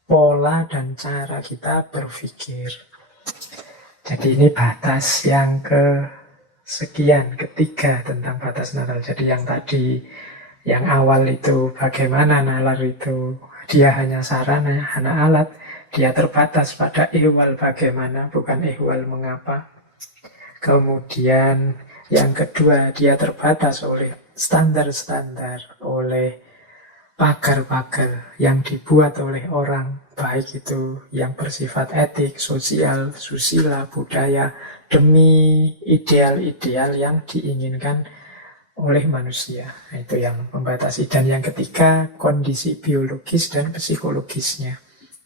pola dan cara kita berpikir. Jadi ini batas yang kesekian, ketiga tentang batas nalar. Jadi yang tadi, yang awal itu bagaimana nalar itu, dia hanya sarana, hanya alat. Dia terbatas pada ihwal bagaimana, bukan ihwal mengapa. Kemudian yang kedua, dia terbatas oleh standar-standar, oleh pagar-pagar yang dibuat oleh orang, baik itu yang bersifat etik, sosial, susila, budaya, demi ideal-ideal yang diinginkan oleh manusia. Nah, itu yang membatasi. Dan yang ketiga, kondisi biologis dan psikologisnya.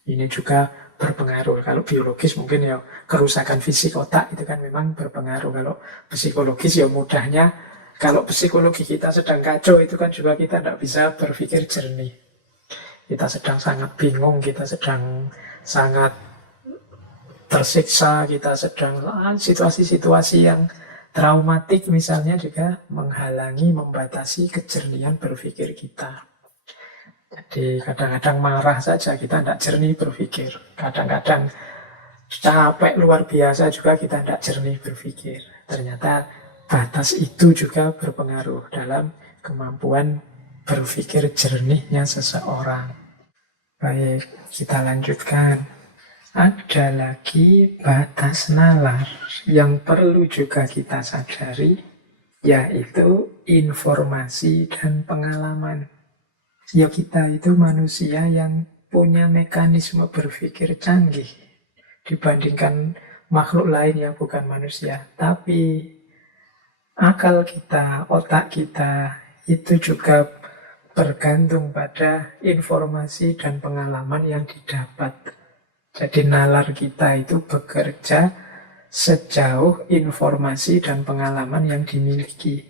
Ini juga berpengaruh. Kalau biologis mungkin ya kerusakan fisik otak itu kan memang berpengaruh. Kalau psikologis ya mudahnya, kalau psikologi kita sedang kacau itu kan juga kita tidak bisa berpikir jernih. Kita sedang sangat bingung, kita sedang sangat tersiksa, kita sedang situasi-situasi yang traumatik misalnya juga menghalangi, membatasi kejernihan berpikir kita. Jadi kadang-kadang marah saja kita tidak jernih berpikir. Kadang-kadang capek luar biasa juga kita tidak jernih berpikir. Ternyata batas itu juga berpengaruh dalam kemampuan berpikir jernihnya seseorang. Baik, kita lanjutkan. Ada lagi batas nalar yang perlu juga kita sadari, yaitu informasi dan pengalaman. Ya, kita itu manusia yang punya mekanisme berpikir canggih dibandingkan makhluk lain yang bukan manusia. Tapi akal kita, otak kita itu juga bergantung pada informasi dan pengalaman yang didapat. Jadi nalar kita itu bekerja sejauh informasi dan pengalaman yang dimiliki.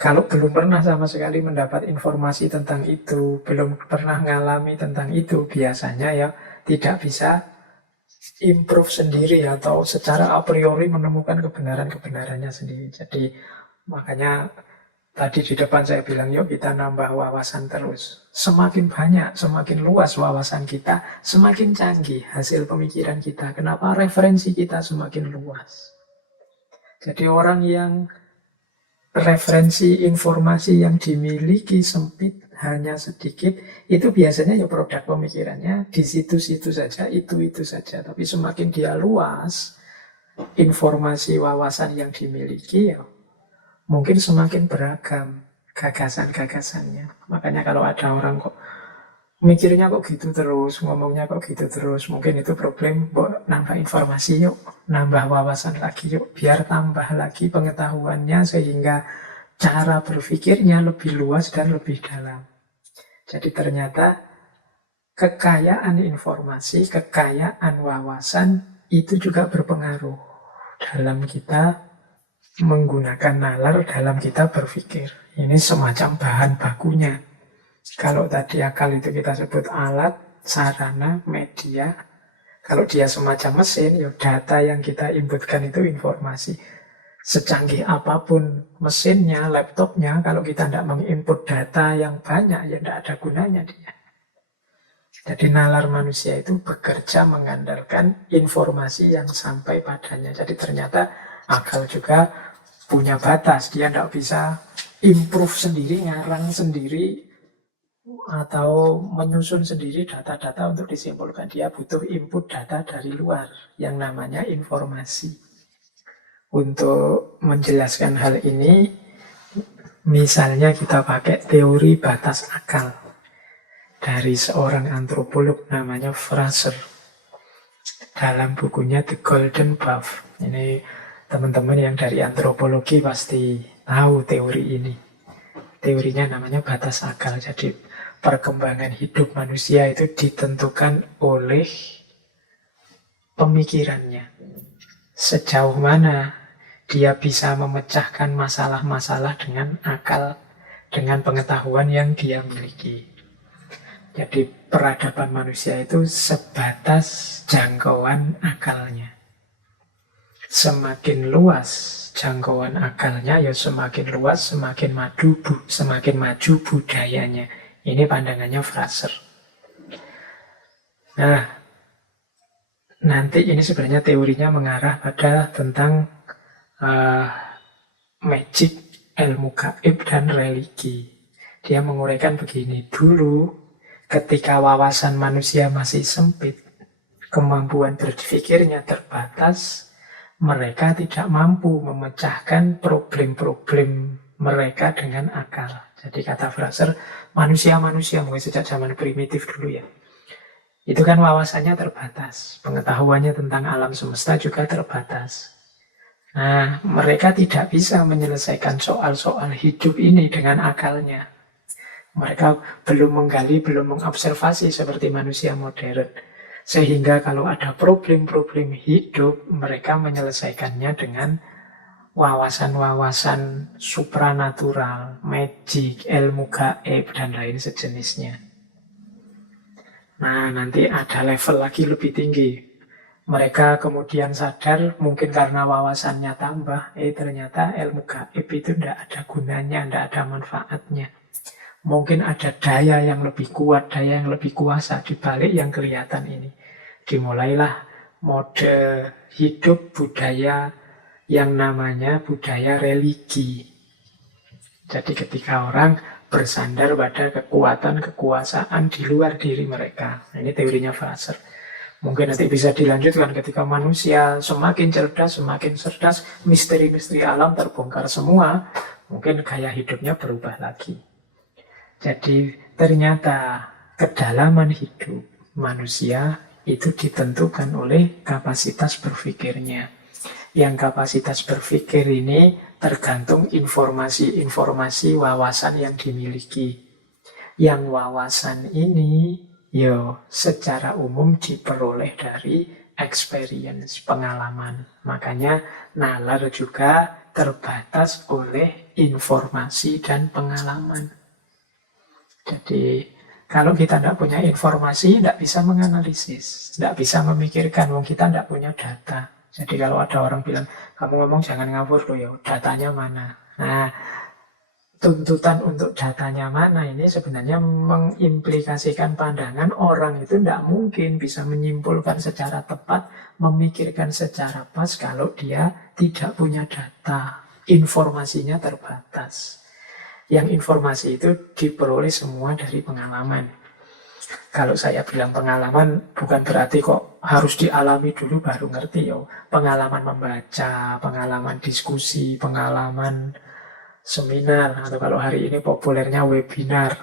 Kalau belum pernah sama sekali mendapat informasi tentang itu, belum pernah ngalami tentang itu, biasanya ya tidak bisa improve sendiri atau secara a priori menemukan kebenaran-kebenarannya sendiri. Jadi makanya tadi di depan saya bilang, yuk kita nambah wawasan terus. Semakin banyak, semakin luas wawasan kita, semakin canggih hasil pemikiran kita. Kenapa? Referensi kita semakin luas. Jadi orang yang referensi informasi yang dimiliki sempit, hanya sedikit, itu biasanya ya produk pemikirannya di situ-situ saja, itu-itu saja. Tapi semakin dia luas, informasi wawasan yang dimiliki, ya mungkin semakin beragam gagasan-gagasannya. Makanya kalau ada orang kok mikirnya kok gitu terus, ngomongnya kok gitu terus, mungkin itu problem. Nambah informasi yuk, nambah wawasan lagi yuk, biar tambah lagi pengetahuannya sehingga cara berpikirnya lebih luas dan lebih dalam. Jadi ternyata kekayaan informasi, kekayaan wawasan itu juga berpengaruh dalam kita menggunakan nalar, dalam kita berpikir. Ini semacam bahan bakunya. Kalau tadi akal itu kita sebut alat, sarana, media. Kalau dia semacam mesin, ya data yang kita inputkan itu informasi. Secanggih apapun mesinnya, laptopnya, kalau kita tidak menginput data yang banyak, ya tidak ada gunanya dia. Jadi nalar manusia itu bekerja mengandalkan informasi yang sampai padanya. Jadi ternyata akal juga punya batas. Dia tidak bisa improve sendiri, ngarang sendiri, atau menyusun sendiri data-data untuk disimpulkan. Dia butuh input data dari luar yang namanya informasi. Untuk menjelaskan hal ini, misalnya kita pakai teori batas akal dari seorang antropolog namanya Fraser dalam bukunya The Golden Buff. Ini teman-teman yang dari antropologi pasti tahu teori ini. Teorinya namanya batas akal. Jadi perkembangan hidup manusia itu ditentukan oleh pemikirannya. Sejauh mana dia bisa memecahkan masalah-masalah dengan akal, dengan pengetahuan yang dia miliki. Jadi peradaban manusia itu sebatas jangkauan akalnya. Semakin luas jangkauan akalnya, ya semakin luas, semakin maju budayanya. Ini pandangannya Fraser. Nah, nanti ini sebenarnya teorinya mengarah pada tentang magic, ilmu gaib, dan religi. Dia menguraikan begini, dulu ketika wawasan manusia masih sempit, kemampuan berpikirnya terbatas, mereka tidak mampu memecahkan problem-problem mereka dengan akal. Jadi kata Fraser, manusia-manusia mungkin sejak zaman primitif dulu ya, itu kan wawasannya terbatas, pengetahuannya tentang alam semesta juga terbatas. Nah, mereka tidak bisa menyelesaikan soal-soal hidup ini dengan akalnya. Mereka belum menggali, belum mengobservasi seperti manusia modern. Sehingga kalau ada problem-problem hidup, mereka menyelesaikannya dengan wawasan-wawasan supranatural, magic, ilmu gaib, dan lain sejenisnya. Nah, nanti ada level lagi lebih tinggi. Mereka kemudian sadar, mungkin karena wawasannya tambah, ternyata ilmu gaib itu tidak ada gunanya, tidak ada manfaatnya. Mungkin ada daya yang lebih kuat, daya yang lebih kuasa di balik yang kelihatan ini. Dimulailah mode hidup budaya yang namanya budaya religi. Jadi ketika orang bersandar pada kekuatan, kekuasaan di luar diri mereka. Ini teorinya Fraser. Mungkin nanti bisa dilanjutkan ketika manusia semakin cerdas, semakin cerdas, misteri-misteri alam terbongkar semua, mungkin gaya hidupnya berubah lagi. Jadi ternyata kedalaman hidup manusia itu ditentukan oleh kapasitas berpikirnya. Yang kapasitas berpikir ini tergantung informasi-informasi wawasan yang dimiliki. Yang wawasan ini secara umum diperoleh dari experience, pengalaman. Makanya nalar juga terbatas oleh informasi dan pengalaman. Jadi kalau kita tidak punya informasi, tidak bisa menganalisis, tidak bisa memikirkan, wong kita tidak punya data. Jadi kalau ada orang bilang, kamu ngomong jangan ngawur loh, ya datanya mana? Nah, tuntutan untuk datanya mana ini sebenarnya mengimplikasikan pandangan orang itu tidak mungkin bisa menyimpulkan secara tepat, memikirkan secara pas kalau dia tidak punya data. Informasinya terbatas. Yang informasi itu diperoleh semua dari pengalaman. Kalau saya bilang pengalaman, bukan berarti kok harus dialami dulu baru ngerti. Pengalaman membaca, pengalaman diskusi, pengalaman seminar, atau kalau hari ini populernya webinar.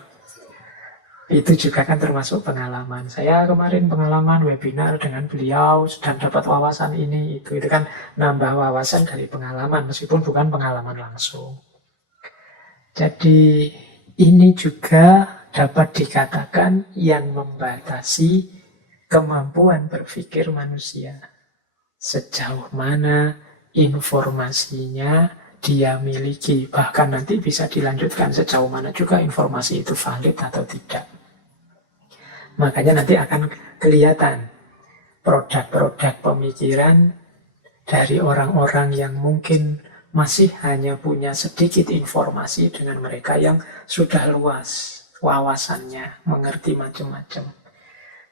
Itu juga kan termasuk pengalaman. Saya kemarin pengalaman webinar dengan beliau dan dapat wawasan ini, itu kan nambah wawasan dari pengalaman, meskipun bukan pengalaman langsung. Jadi ini juga dapat dikatakan yang membatasi kemampuan berpikir manusia. Sejauh mana informasinya dia miliki. Bahkan nanti bisa dilanjutkan sejauh mana juga informasi itu valid atau tidak. Makanya nanti akan kelihatan produk-produk pemikiran dari orang-orang yang mungkin masih hanya punya sedikit informasi dengan mereka yang sudah luas wawasannya, mengerti macam-macam.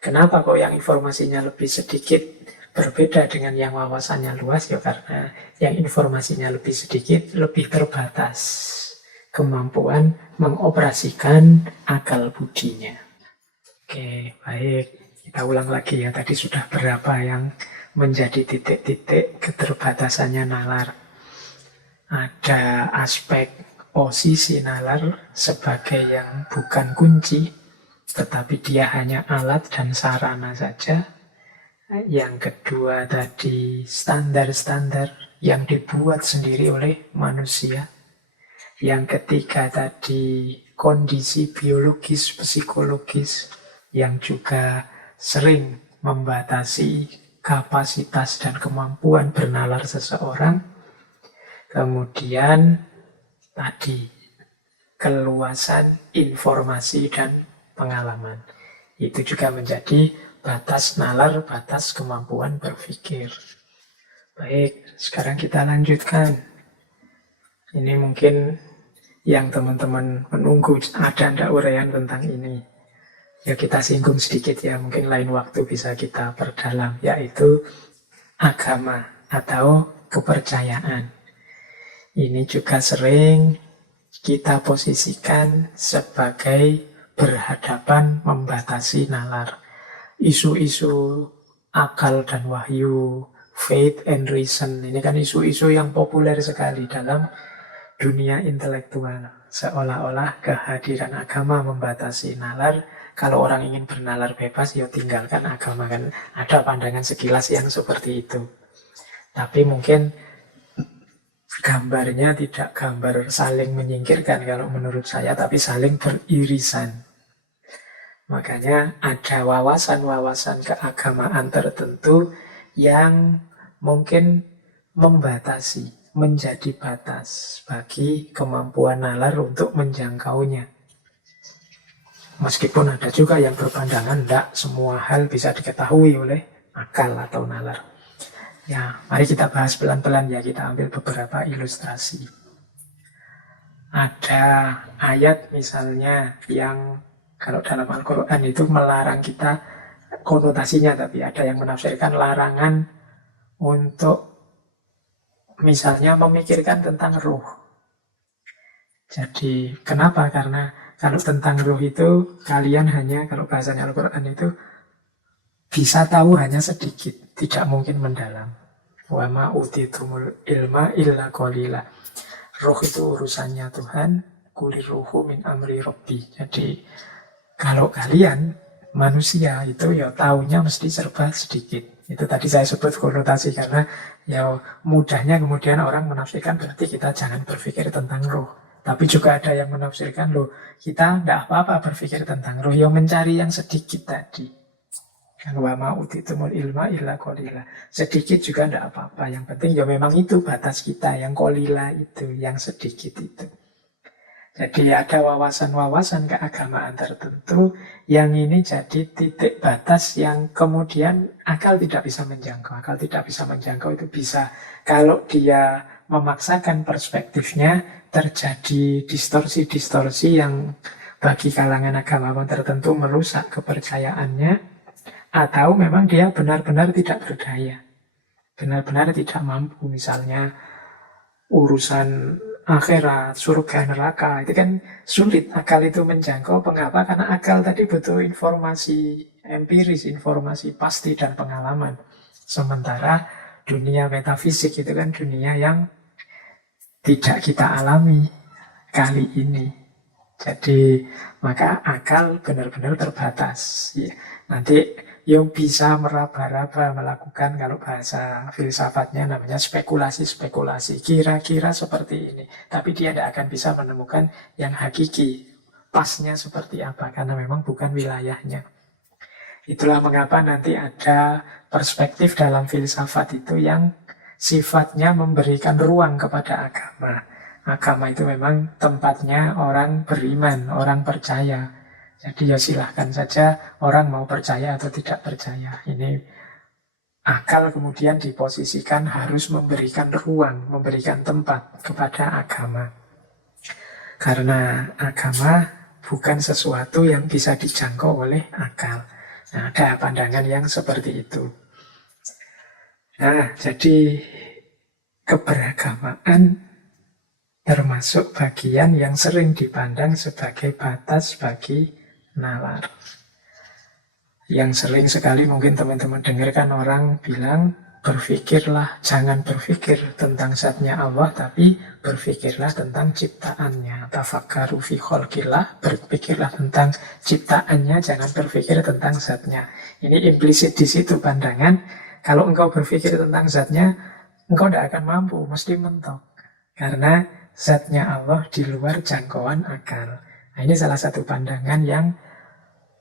Kenapa kok yang informasinya lebih sedikit berbeda dengan yang wawasannya luas? Ya karena yang informasinya lebih sedikit, lebih terbatas kemampuan mengoperasikan akal budinya. Oke, baik. Kita ulang lagi ya, tadi sudah berapa yang menjadi titik-titik keterbatasannya nalar. Ada aspek posisi nalar sebagai yang bukan kunci, tetapi dia hanya alat dan sarana saja. Yang kedua tadi standar-standar yang dibuat sendiri oleh manusia. Yang ketiga tadi kondisi biologis, psikologis yang juga sering membatasi kapasitas dan kemampuan bernalar seseorang. Kemudian tadi keluasan informasi dan pengalaman. Itu juga menjadi batas nalar, batas kemampuan berpikir. Baik, sekarang kita lanjutkan. Ini mungkin yang teman-teman menunggu, ada ndak uraian tentang ini. Ya kita singgung sedikit ya, mungkin lain waktu bisa kita perdalam, yaitu agama atau kepercayaan. Ini juga sering kita posisikan sebagai berhadapan membatasi nalar. Isu-isu akal dan wahyu, faith and reason, ini kan isu-isu yang populer sekali dalam dunia intelektual. Seolah-olah kehadiran agama membatasi nalar. Kalau orang ingin bernalar bebas, ya tinggalkan agama, kan ada pandangan sekilas yang seperti itu. Tapi mungkin gambarnya tidak gambar saling menyingkirkan kalau menurut saya, tapi saling beririsan. Makanya ada wawasan-wawasan keagamaan tertentu yang mungkin membatasi, menjadi batas bagi kemampuan nalar untuk menjangkaunya. Meskipun ada juga yang berpandangan tidak semua hal bisa diketahui oleh akal atau nalar. Ya, mari kita bahas pelan-pelan ya, kita ambil beberapa ilustrasi. Ada ayat misalnya yang kalau dalam Al-Quran itu melarang kita, konotasinya tapi ada yang menafsirkan larangan untuk misalnya memikirkan tentang ruh. Jadi kenapa? Karena kalau tentang ruh itu kalian hanya, kalau bahasanya Al-Quran itu bisa tahu hanya sedikit, tidak mungkin mendalam. Wa ma utitumul ilma illa qalila. Ruh itu urusannya Tuhan, kulir ruhu min amri rabbi. Jadi kalau kalian manusia itu ya taunya mesti serba sedikit. Itu tadi saya sebut konotasi karena ya mudahnya kemudian orang menafsirkan berarti kita jangan berpikir tentang roh. Tapi juga ada yang menafsirkan loh kita tidak apa-apa berpikir tentang roh, yang mencari yang sedikit tadi. Kan wa ma utitumul ilma illa qalila. Sedikit juga tidak apa-apa. Yang penting ya memang itu batas kita, yang qalila itu, yang sedikit itu. Jadi ada wawasan-wawasan keagamaan tertentu yang ini jadi titik batas yang kemudian akal tidak bisa menjangkau. Akal tidak bisa menjangkau itu bisa kalau dia memaksakan perspektifnya terjadi distorsi-distorsi yang bagi kalangan agama tertentu merusak kepercayaannya, atau memang dia benar-benar tidak berdaya, benar-benar tidak mampu. Misalnya urusan akhirat, surga, neraka, itu kan sulit akal itu menjangkau. Mengapa? Karena akal tadi butuh informasi empiris, informasi pasti dan pengalaman. Sementara dunia metafisik itu kan dunia yang tidak kita alami kali ini. Jadi maka akal benar-benar terbatas. Ya, nanti yang bisa meraba-raba melakukan, kalau bahasa filsafatnya namanya spekulasi-spekulasi, kira-kira seperti ini, tapi dia tidak akan bisa menemukan yang hakiki, pasnya seperti apa, karena memang bukan wilayahnya. Itulah mengapa nanti ada perspektif dalam filsafat itu yang sifatnya memberikan ruang kepada agama. Agama itu memang tempatnya orang beriman, orang percaya. Jadi ya silahkan saja orang mau percaya atau tidak percaya. Ini akal kemudian diposisikan harus memberikan ruang, memberikan tempat kepada agama. Karena agama bukan sesuatu yang bisa dijangkau oleh akal. Nah, ada pandangan yang seperti itu. Nah, jadi keberagamaan termasuk bagian yang sering dipandang sebagai batas bagi nalar. Yang sering sekali mungkin teman-teman dengarkan orang bilang, berpikirlah, jangan berpikir tentang zatnya Allah, tapi berpikirlah tentang ciptaannya. Tafakkaru fi khalqillah, berpikirlah tentang ciptaannya, jangan berpikir tentang zatnya. Ini implisit di situ pandangan, kalau engkau berpikir tentang zatnya, engkau tidak akan mampu, mesti mentok. Karena zatnya Allah di luar jangkauan akal. Nah, ini salah satu pandangan yang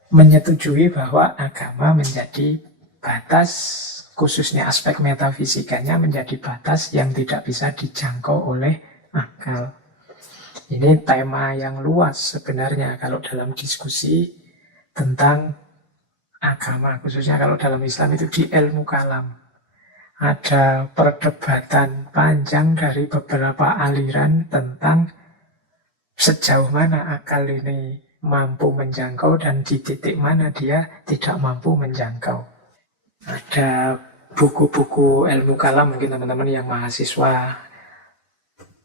menyetujui bahwa agama menjadi batas, khususnya aspek metafisikanya menjadi batas yang tidak bisa dijangkau oleh akal. Ini tema yang luas sebenarnya kalau dalam diskusi tentang agama, khususnya kalau dalam Islam itu di ilmu kalam. Ada perdebatan panjang dari beberapa aliran tentang sejauh mana akal ini mampu menjangkau dan di titik mana dia tidak mampu menjangkau. Ada buku-buku ilmu kalam, mungkin teman-teman yang mahasiswa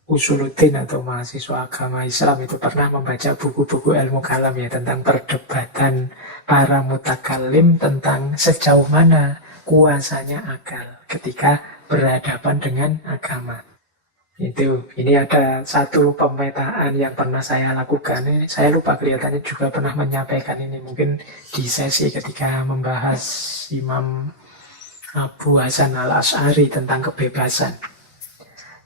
Usuluddin atau mahasiswa agama Islam itu pernah membaca buku-buku ilmu kalam ya, tentang perdebatan para mutakallim tentang sejauh mana kuasanya akal ketika berhadapan dengan agama. Ini ada satu pemetaan yang pernah saya lakukan. Saya lupa, kelihatannya juga pernah menyampaikan ini mungkin di sesi ketika membahas Imam Abu Hasan al-Asy'ari tentang kebebasan.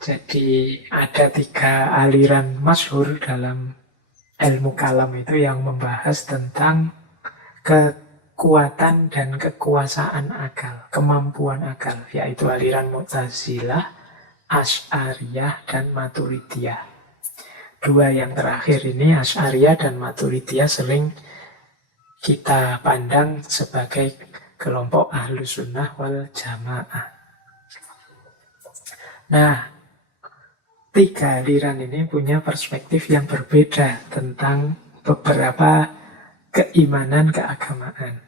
Jadi ada 3 aliran masyhur dalam ilmu kalam itu yang membahas tentang kekuatan dan kekuasaan akal, kemampuan akal, yaitu aliran Mu'tazilah, Asy'ariyah, dan Maturidiyah. 2 yang terakhir ini, Asy'ariyah dan Maturidiyah, sering kita pandang sebagai kelompok Ahlus Sunnah wal Jamaah. Nah, 3 aliran ini punya perspektif yang berbeda tentang beberapa keimanan keagamaan.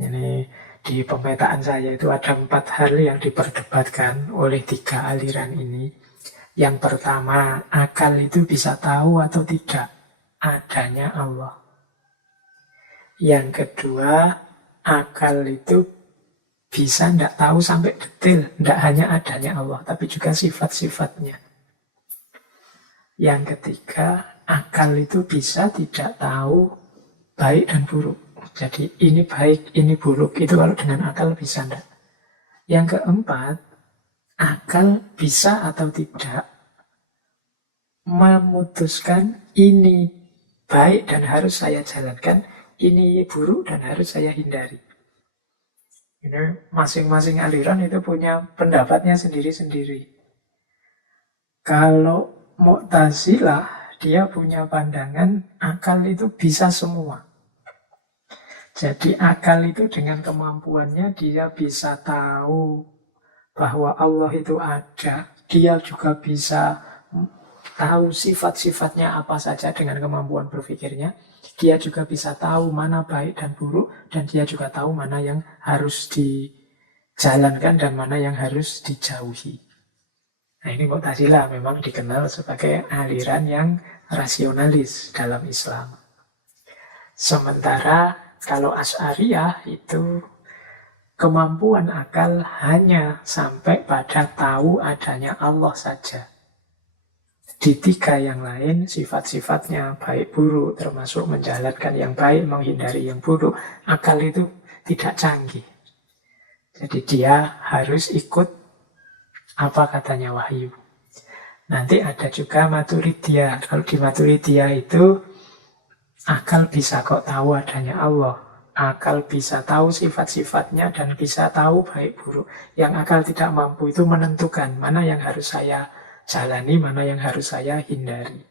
Ini di pemetaan saya itu ada 4 hal yang diperdebatkan oleh 3 aliran ini. Yang pertama, akal itu bisa tahu atau tidak adanya Allah. Yang kedua, akal itu bisa tidak tahu sampai detail, tidak hanya adanya Allah, tapi juga sifat-sifatnya. Yang ketiga, akal itu bisa tidak tahu baik dan buruk. Jadi ini baik, ini buruk. Itu kalau dengan akal bisa enggak. Yang keempat, akal bisa atau tidak memutuskan ini baik dan harus saya jalankan, ini buruk dan harus saya hindari. Ini masing-masing aliran itu punya pendapatnya sendiri-sendiri. Kalau Mu'tazilah, dia punya pandangan akal itu bisa semua. Jadi akal itu dengan kemampuannya dia bisa tahu bahwa Allah itu ada. Dia juga bisa tahu sifat-sifatnya apa saja dengan kemampuan berpikirnya. Dia juga bisa tahu mana baik dan buruk, dan dia juga tahu mana yang harus dijalankan dan mana yang harus dijauhi. Nah, ini Mu'tazilah memang dikenal sebagai aliran yang rasionalis dalam Islam. Sementara kalau Asy'ariyah itu kemampuan akal hanya sampai pada tahu adanya Allah saja. Di tiga yang lain, sifat-sifatnya baik buruk, termasuk menjalankan yang baik, menghindari yang buruk, akal itu tidak canggih. Jadi dia harus ikut apa katanya wahyu. Nanti ada juga Maturidiyah. Kalau di Maturidiyah itu, akal bisa kok tahu adanya Allah. Akal bisa tahu sifat-sifatnya dan bisa tahu baik buruk. Yang akal tidak mampu itu menentukan mana yang harus saya jalani, mana yang harus saya hindari.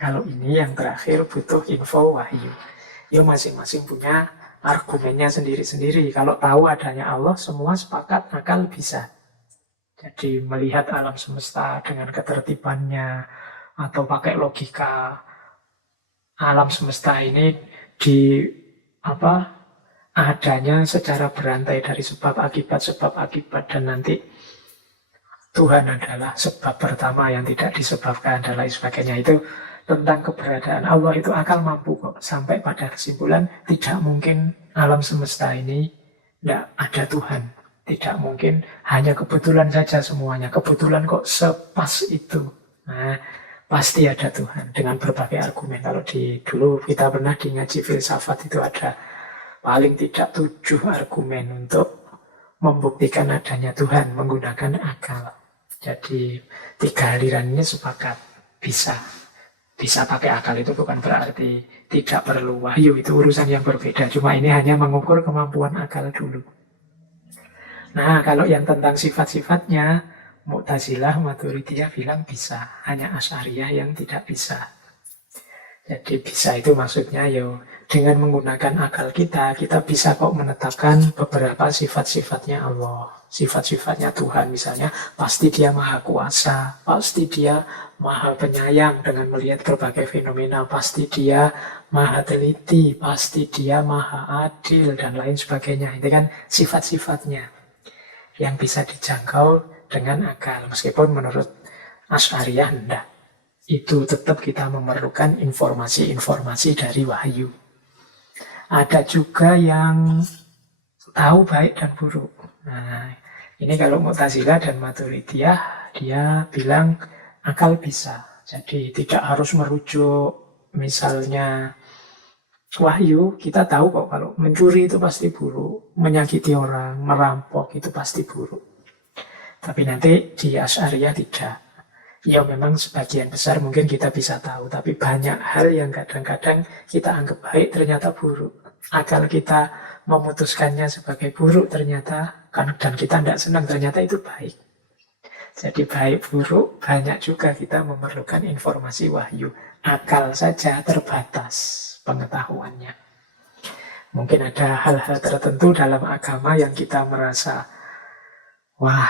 Kalau ini yang terakhir butuh info wahyu. Ya masing-masing punya argumennya sendiri-sendiri. Kalau tahu adanya Allah, semua sepakat akal bisa. Jadi melihat alam semesta dengan ketertibannya, atau pakai logika, alam semesta ini adanya secara berantai dari sebab akibat, dan nanti Tuhan adalah sebab pertama yang tidak disebabkan dan lain sebagainya. Itu tentang keberadaan Allah, itu akal mampu kok sampai pada kesimpulan tidak mungkin alam semesta ini tidak ada Tuhan. Tidak mungkin, hanya kebetulan saja semuanya. Kebetulan kok sepas itu. Nah, pasti ada Tuhan dengan berbagai argumen. Kalau dulu kita pernah di ngaji filsafat itu ada paling tidak 7 argumen untuk membuktikan adanya Tuhan menggunakan akal. Jadi 3 aliran ini sepakat bisa pakai akal. Itu bukan berarti tidak perlu wahyu, itu urusan yang berbeda. Cuma ini hanya mengukur kemampuan akal dulu. Nah, kalau yang tentang sifat-sifatnya, Mu'tazilah, Maturidiyah bilang bisa, hanya Asy'ariyah yang tidak bisa. Jadi bisa itu maksudnya dengan menggunakan akal kita bisa kok menetapkan beberapa sifat-sifatnya Allah. Sifat-sifatnya Tuhan misalnya, pasti dia maha kuasa, pasti dia maha penyayang dengan melihat berbagai fenomena, pasti dia maha teliti, pasti dia maha adil, dan lain sebagainya. Itu kan sifat-sifatnya yang bisa dijangkau dengan akal. Meskipun menurut Asy'ariyah enggak. Itu tetap kita memerlukan informasi-informasi dari wahyu. Ada juga yang tahu baik dan buruk. Nah, ini kalau Mu'tazilah dan Maturidiyah, dia bilang akal bisa. Jadi tidak harus merujuk misalnya wahyu. Kita tahu kok kalau mencuri itu pasti buruk, menyakiti orang, merampok itu pasti buruk. Tapi nanti di Asy'ariyah tidak. Ya memang sebagian besar mungkin kita bisa tahu, tapi banyak hal yang kadang-kadang kita anggap baik ternyata buruk. Akal kita memutuskannya sebagai buruk ternyata, dan kita tidak senang, ternyata itu baik. Jadi baik buruk banyak juga kita memerlukan informasi wahyu. Akal saja terbatas pengetahuannya. Mungkin ada hal-hal tertentu dalam agama yang kita merasa, wah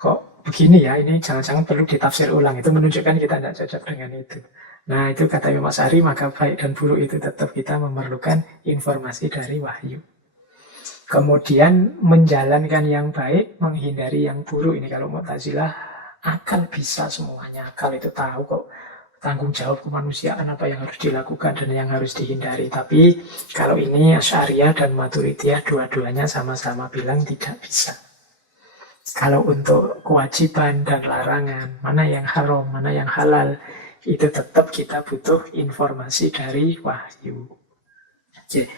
kok begini ya, ini jangan-jangan perlu ditafsir ulang. Itu menunjukkan kita tidak cocok dengan itu. Nah, itu kata Imam Asy'ari, maka baik dan buruk itu tetap kita memerlukan informasi dari wahyu. Kemudian menjalankan yang baik, menghindari yang buruk. Ini kalau Mu'tazilah, akal bisa semuanya. Akal itu tahu kok tanggung jawab kemanusiaan apa yang harus dilakukan dan yang harus dihindari. Tapi kalau ini Asy'ariyah dan Maturidiyah dua-duanya sama-sama bilang tidak bisa. Kalau untuk kewajiban dan larangan, mana yang haram, mana yang halal, itu tetap kita butuh informasi dari wahyu. Oke.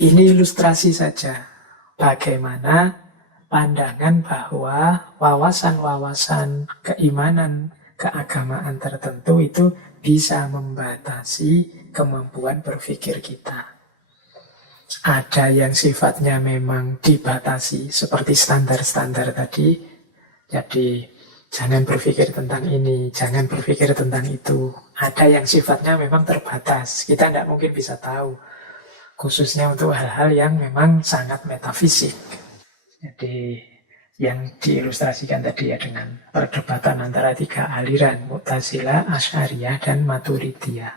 Ini ilustrasi saja bagaimana pandangan bahwa wawasan-wawasan keimanan, keagamaan tertentu itu bisa membatasi kemampuan berpikir kita. Ada yang sifatnya memang dibatasi, seperti standar-standar tadi. Jadi, jangan berpikir tentang ini, jangan berpikir tentang itu. Ada yang sifatnya memang terbatas, kita tidak mungkin bisa tahu. Khususnya untuk hal-hal yang memang sangat metafisik. Jadi, yang diilustrasikan tadi ya dengan perdebatan antara 3 aliran, Mu'tazilah, Asy'ariyah, dan Maturidiyah.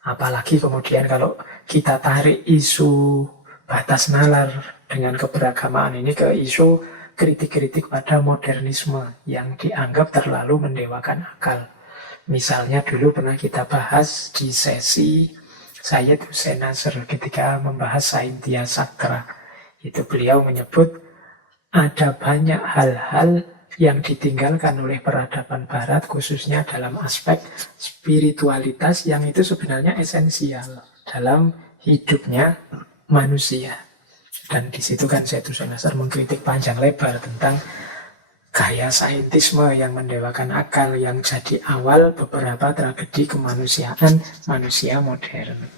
Apalagi kemudian kalau kita tarik isu batas nalar dengan keberagamaan ini ke isu kritik-kritik pada modernisme yang dianggap terlalu mendewakan akal. Misalnya dulu pernah kita bahas di sesi Sayyid Hussein Nasr ketika membahas Saintia Sakra. Itu beliau menyebut ada banyak hal-hal yang ditinggalkan oleh peradaban barat, khususnya dalam aspek spiritualitas yang itu sebenarnya esensial dalam hidupnya manusia. Dan di situ kan Sayyid Hussein Nasr mengkritik panjang lebar tentang gaya saintisme yang mendewakan akal yang jadi awal beberapa tragedi kemanusiaan manusia modern.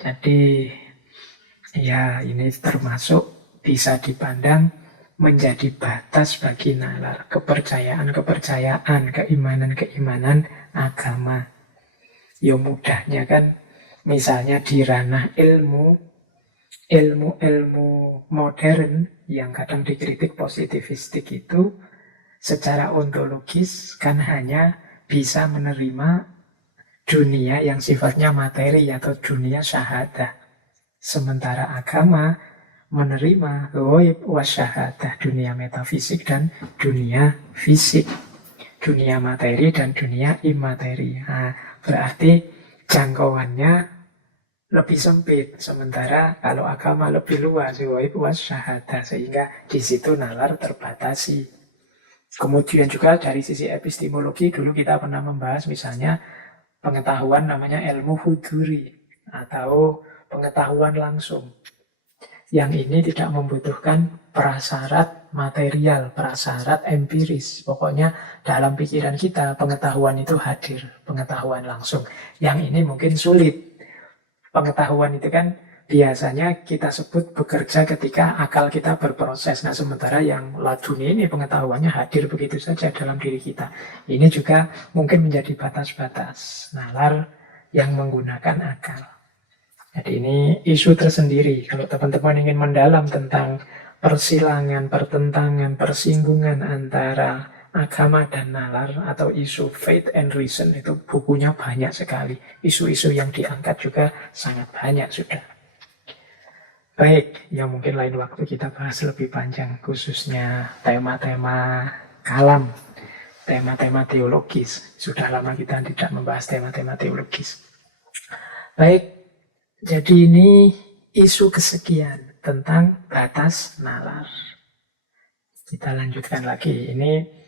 Jadi ya ini termasuk bisa dipandang menjadi batas bagi nalar, kepercayaan-kepercayaan, keimanan-keimanan agama. Ya mudahnya kan, misalnya di ranah ilmu modern yang kadang dikritik positivistik itu secara ontologis kan hanya bisa menerima dunia yang sifatnya materi atau dunia syahadah. Sementara agama menerima ghaib wasyahadah, dunia metafisik dan dunia fisik, dunia materi dan dunia imateri. Nah, berarti jangkauannya lebih sempit, sementara kalau agama lebih luas, ghaib wasyahadah, sehingga di situ nalar terbatasi. Kemudian juga dari sisi epistemologi, dulu kita pernah membahas misalnya pengetahuan namanya ilmu huduri atau pengetahuan langsung. Yang ini tidak membutuhkan prasyarat material, prasyarat empiris. Pokoknya dalam pikiran kita pengetahuan itu hadir, pengetahuan langsung. Yang ini mungkin sulit. Pengetahuan itu kan biasanya kita sebut bekerja ketika akal kita berproses. Nah sementara yang laduni ini pengetahuannya hadir begitu saja dalam diri kita. Ini juga mungkin menjadi batas-batas nalar yang menggunakan akal. Jadi ini isu tersendiri. Kalau teman-teman ingin mendalam tentang persilangan, pertentangan, persinggungan antara agama dan nalar atau isu faith and reason, itu bukunya banyak sekali. Isu-isu yang diangkat juga sangat banyak sudah. Baik, yang mungkin lain waktu kita bahas lebih panjang, khususnya tema-tema kalam, tema-tema teologis. Sudah lama kita tidak membahas tema-tema teologis. Baik, jadi ini isu kesekian tentang batas nalar. Kita lanjutkan lagi. Ini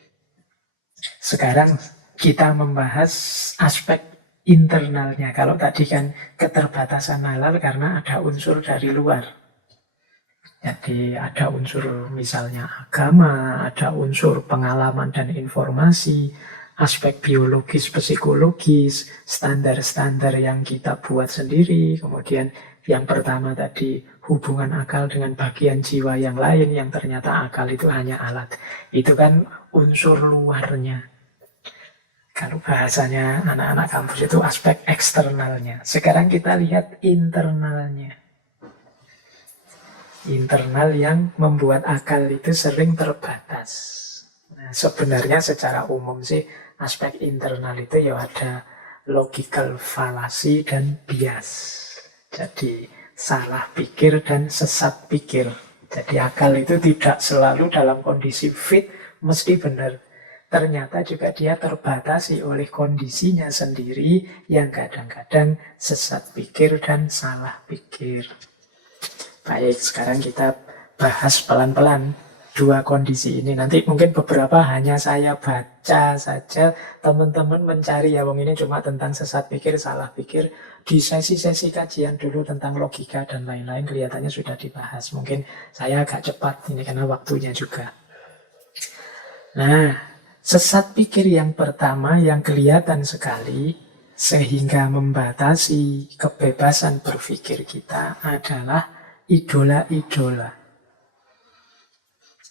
sekarang kita membahas aspek internalnya. Kalau tadi kan keterbatasan nalar karena ada unsur dari luar. Jadi ada unsur misalnya agama, ada unsur pengalaman dan informasi, aspek biologis, psikologis, standar-standar yang kita buat sendiri. Kemudian yang pertama tadi hubungan akal dengan bagian jiwa yang lain yang ternyata akal itu hanya alat. Itu kan unsur luarnya. Kalau bahasanya anak-anak kampus itu aspek eksternalnya. Sekarang kita lihat internalnya. Internal yang membuat akal itu sering terbatas. Nah, sebenarnya secara umum sih aspek internal itu ya ada logical fallacy dan bias. Jadi salah pikir dan sesat pikir. Jadi akal itu tidak selalu dalam kondisi fit mesti benar. Ternyata juga dia terbatasi oleh kondisinya sendiri yang kadang-kadang sesat pikir dan salah pikir. Baik, sekarang kita bahas pelan-pelan dua kondisi ini. Nanti mungkin beberapa hanya saya baca saja, teman-teman mencari, ya wong ini cuma tentang sesat pikir, salah pikir, di sesi-sesi kajian dulu tentang logika dan lain-lain kelihatannya sudah dibahas. Mungkin saya agak cepat ini karena waktunya juga. Nah, sesat pikir yang pertama yang kelihatan sekali sehingga membatasi kebebasan berpikir kita adalah idola-idola.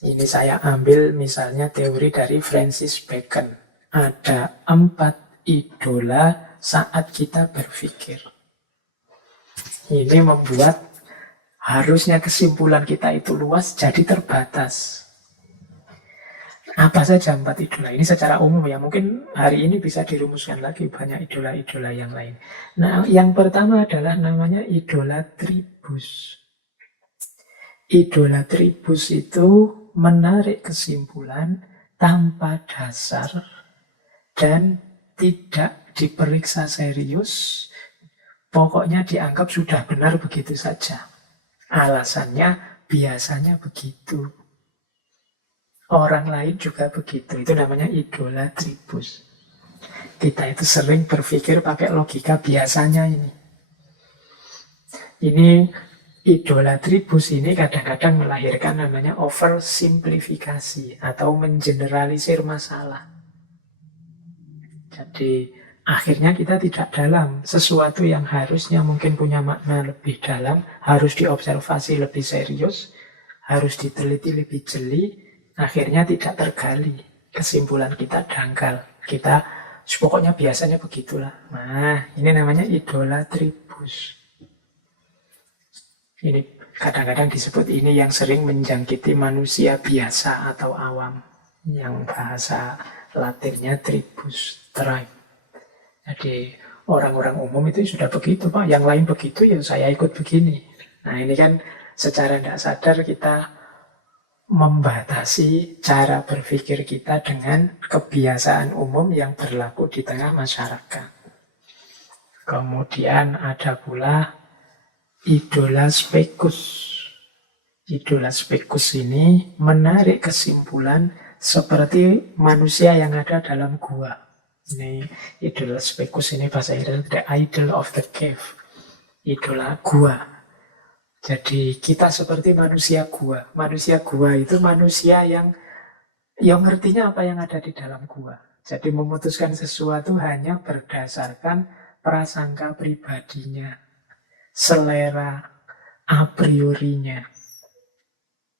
Ini saya ambil misalnya teori dari Francis Bacon. Ada 4 idola saat kita berpikir. Ini membuat harusnya kesimpulan kita itu luas jadi terbatas. Apa saja 4 idola ini secara umum ya. Mungkin hari ini bisa dirumuskan lagi banyak idola-idola yang lain. Nah, yang pertama adalah namanya idola tribus. Idola tribus itu menarik kesimpulan tanpa dasar dan tidak diperiksa serius. Pokoknya dianggap sudah benar begitu saja. Alasannya biasanya begitu. Orang lain juga begitu. Itu namanya idola tribus. Kita itu sering berpikir pakai logika biasanya ini. Ini idola tribus ini kadang-kadang melahirkan namanya oversimplifikasi atau mengeneralisir masalah. Jadi akhirnya kita tidak dalam. Sesuatu yang harusnya mungkin punya makna lebih dalam, harus diobservasi lebih serius, harus diteliti lebih jeli, akhirnya tidak tergali. Kesimpulan kita dangkal. Kita pokoknya biasanya begitulah. Nah, ini namanya idola tribus. Ini kadang-kadang disebut ini yang sering menjangkiti manusia biasa atau awam. Yang bahasa Latinnya tribus, tribe. Jadi orang-orang umum itu sudah begitu, Pak. Yang lain begitu, ya saya ikut begini. Nah, ini kan secara tidak sadar kita membatasi cara berpikir kita dengan kebiasaan umum yang berlaku di tengah masyarakat. Kemudian ada pula idola spekus. Idola spekus ini menarik kesimpulan seperti manusia yang ada dalam gua. Ini idola spekus ini bahasa Inggris, the idol of the cave. Idola gua. Jadi kita seperti manusia gua. Manusia gua itu manusia yang ngertinya apa yang ada di dalam gua. Jadi memutuskan sesuatu hanya berdasarkan prasangka pribadinya, selera a priorinya.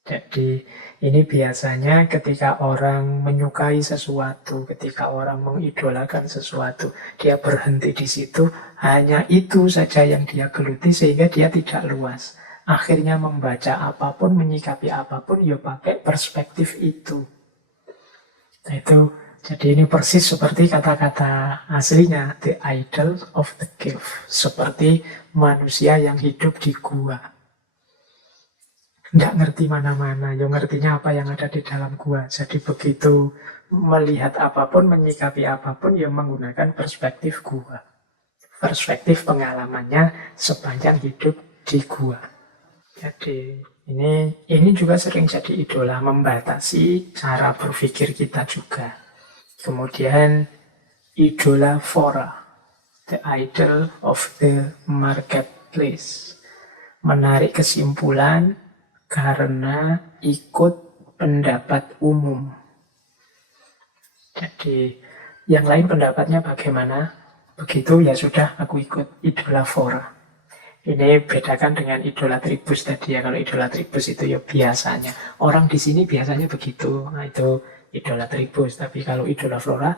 Jadi ini biasanya ketika orang menyukai sesuatu, ketika orang mengidolakan sesuatu, dia berhenti di situ, hanya itu saja yang dia geluti sehingga dia tidak luas. Akhirnya membaca apapun, menyikapi apapun, ya pakai perspektif itu. Nah, itu, jadi ini persis seperti kata-kata aslinya, the idol of the cave. Seperti manusia yang hidup di gua. Nggak ngerti mana-mana, ya ngertinya apa yang ada di dalam gua. Jadi begitu melihat apapun, menyikapi apapun, ya menggunakan perspektif gua. Perspektif pengalamannya sepanjang hidup di gua. Jadi ini juga sering jadi idola, membatasi cara berpikir kita juga. Kemudian idola fora, the idol of the marketplace. Menarik kesimpulan karena ikut pendapat umum. Jadi yang lain pendapatnya bagaimana? Begitu ya sudah, aku ikut, idola fora. Ini bedakan dengan idola tribus tadi ya. Kalau idola tribus itu ya biasanya. Orang di sini biasanya begitu. Nah, itu idola tribus. Tapi kalau idola flora,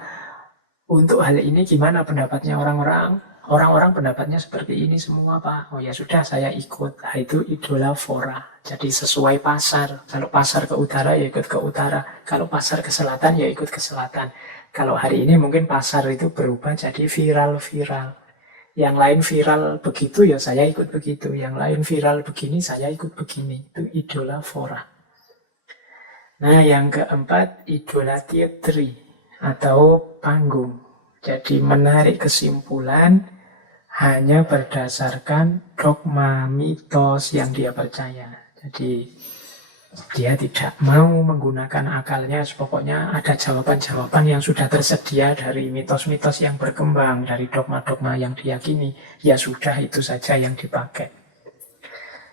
untuk hal ini gimana pendapatnya orang-orang? Orang-orang pendapatnya seperti ini semua, Pak. Oh ya sudah, saya ikut. Nah, itu idola flora. Jadi sesuai pasar. Kalau pasar ke utara ya ikut ke utara. Kalau pasar ke selatan ya ikut ke selatan. Kalau hari ini mungkin pasar itu berubah jadi viral-viral. Yang lain viral begitu, ya saya ikut begitu. Yang lain viral begini, saya ikut begini. Itu idola fora. Nah, yang keempat, idola teatri atau panggung. Jadi menarik kesimpulan hanya berdasarkan dogma mitos yang dia percaya. Jadi Dia tidak mau menggunakan akalnya, pokoknya ada jawaban-jawaban yang sudah tersedia dari mitos-mitos yang berkembang, dari dogma-dogma yang diyakini. Ya sudah, itu saja yang dipakai.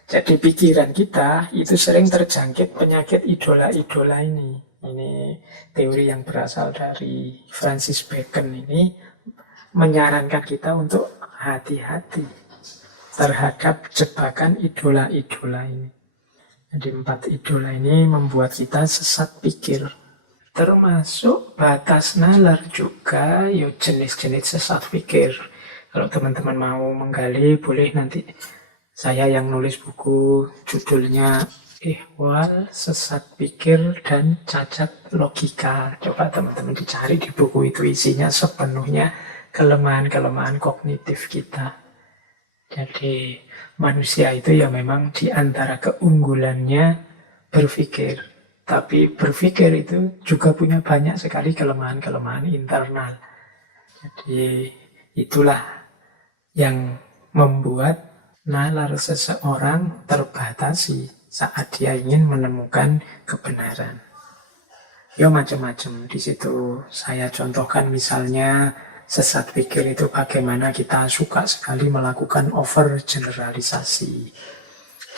Jadi pikiran kita itu sering terjangkit penyakit idola-idola ini. Ini teori yang berasal dari Francis Bacon ini menyarankan kita untuk hati-hati terhadap jebakan idola-idola ini. Jadi 4 idola ini membuat kita sesat pikir. Termasuk batas nalar juga, ya jenis-jenis sesat pikir. Kalau teman-teman mau menggali, boleh nanti saya yang nulis buku judulnya Ihwal, Sesat Pikir, dan Cacat Logika. Coba teman-teman dicari di buku itu, isinya sepenuhnya kelemahan-kelemahan kognitif kita. Jadi manusia itu ya memang di antara keunggulannya berpikir. Tapi berpikir itu juga punya banyak sekali kelemahan-kelemahan internal. Jadi itulah yang membuat nalar seseorang terbatasi saat dia ingin menemukan kebenaran. Ya macam-macam. Di situ saya contohkan misalnya sesat pikir itu bagaimana kita suka sekali melakukan overgeneralisasi.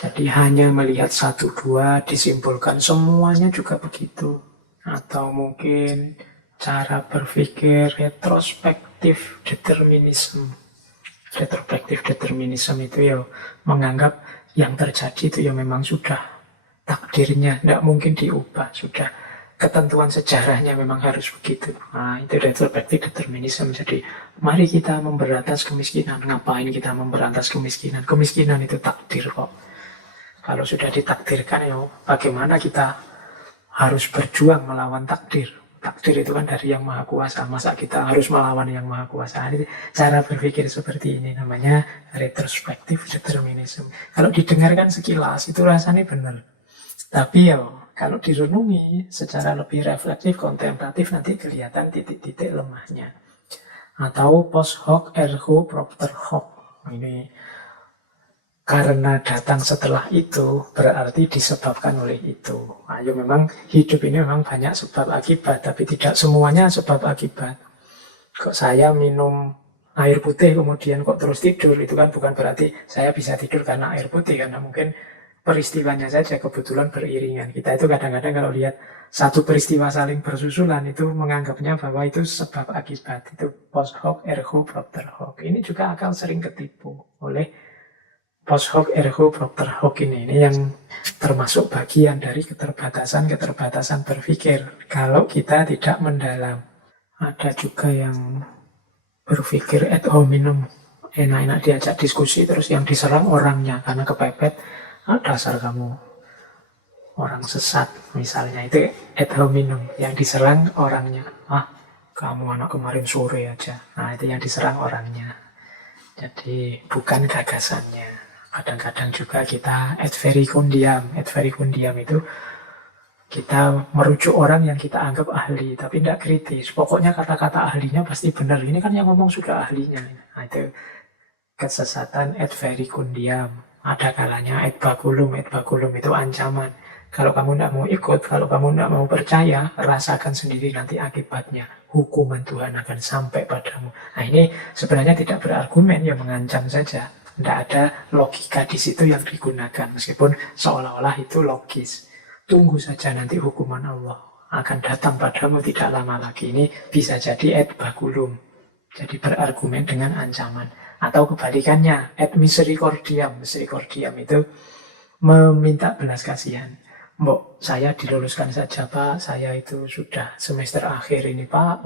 Jadi hanya melihat 1-2 disimpulkan semuanya juga begitu. Atau mungkin cara berpikir retrospektif determinisme. Retrospektif determinisme itu ya menganggap yang terjadi itu ya memang sudah takdirnya, tidak mungkin diubah, sudah ketentuan sejarahnya memang harus begitu. Nah, itu retrospektif determinisme. Jadi, mari kita memberantas kemiskinan. Ngapain kita memberantas kemiskinan? Kemiskinan itu takdir kok. Kalau sudah ditakdirkan, ya bagaimana kita harus berjuang melawan takdir? Takdir itu kan dari yang maha kuasa. Masa kita harus melawan yang maha kuasa? Ini cara berpikir seperti ini namanya retrospektif determinisme. Kalau didengarkan sekilas, itu rasanya benar. Tapi ya kalau direnungi secara lebih reflektif, kontemplatif, nanti kelihatan titik-titik lemahnya. Atau post hoc ergo propter hoc. Ini karena datang setelah itu berarti disebabkan oleh itu. Ayo memang hidup ini memang banyak sebab akibat, tapi tidak semuanya sebab akibat. Kok saya minum air putih kemudian kok terus tidur, itu kan bukan berarti saya bisa tidur karena air putih, karena mungkin peristiwanya saja kebetulan beriringan. Kita itu kadang-kadang kalau lihat satu peristiwa saling bersusulan itu menganggapnya bahwa itu sebab akibat. Itu post hoc ergo propter hoc. Ini juga akal sering ketipu oleh post hoc ergo propter hoc ini yang termasuk bagian dari keterbatasan berpikir kalau kita tidak mendalam. Ada juga yang berpikir ad hominem, enak-enak diajak diskusi terus yang diserang orangnya karena kepepet. Dasar kamu orang sesat misalnya, itu ad hominem, yang diserang orangnya. Kamu anak kemarin sore aja. Nah, itu yang diserang orangnya. Jadi bukan gagasannya. Kadang-kadang juga kita ad verikundiam. Ad verikundiam itu kita merujuk orang yang kita anggap ahli, tapi tidak kritis. Pokoknya kata-kata ahlinya pasti benar. Ini kan yang ngomong sudah ahlinya. Nah, itu kesesatan ad verikundiam. Ada kalanya et baculum itu ancaman. Kalau kamu tidak mau ikut, kalau kamu tidak mau percaya, rasakan sendiri nanti akibatnya. Hukuman Tuhan akan sampai padamu. Nah, ini sebenarnya tidak berargumen, ya mengancam saja. Tidak ada logika di situ yang digunakan, meskipun seolah-olah itu logis. Tunggu saja nanti hukuman Allah akan datang padamu tidak lama lagi. Ini bisa jadi et baculum. Jadi berargumen dengan ancaman. Atau kebalikannya, et misericordiam. Misericordiam itu meminta belas kasihan. Mbok, saya diluluskan saja Pak, saya itu sudah semester akhir ini Pak,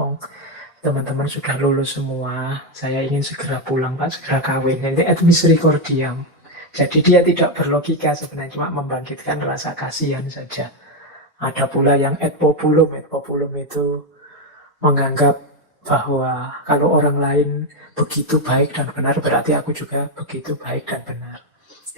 teman-teman sudah lulus semua, saya ingin segera pulang Pak, segera kawin. Jadi et misericordiam. Jadi dia tidak berlogika sebenarnya, cuma membangkitkan rasa kasihan saja. Ada pula yang et populum. Et populum itu menganggap bahwa kalau orang lain begitu baik dan benar, berarti aku juga begitu baik dan benar.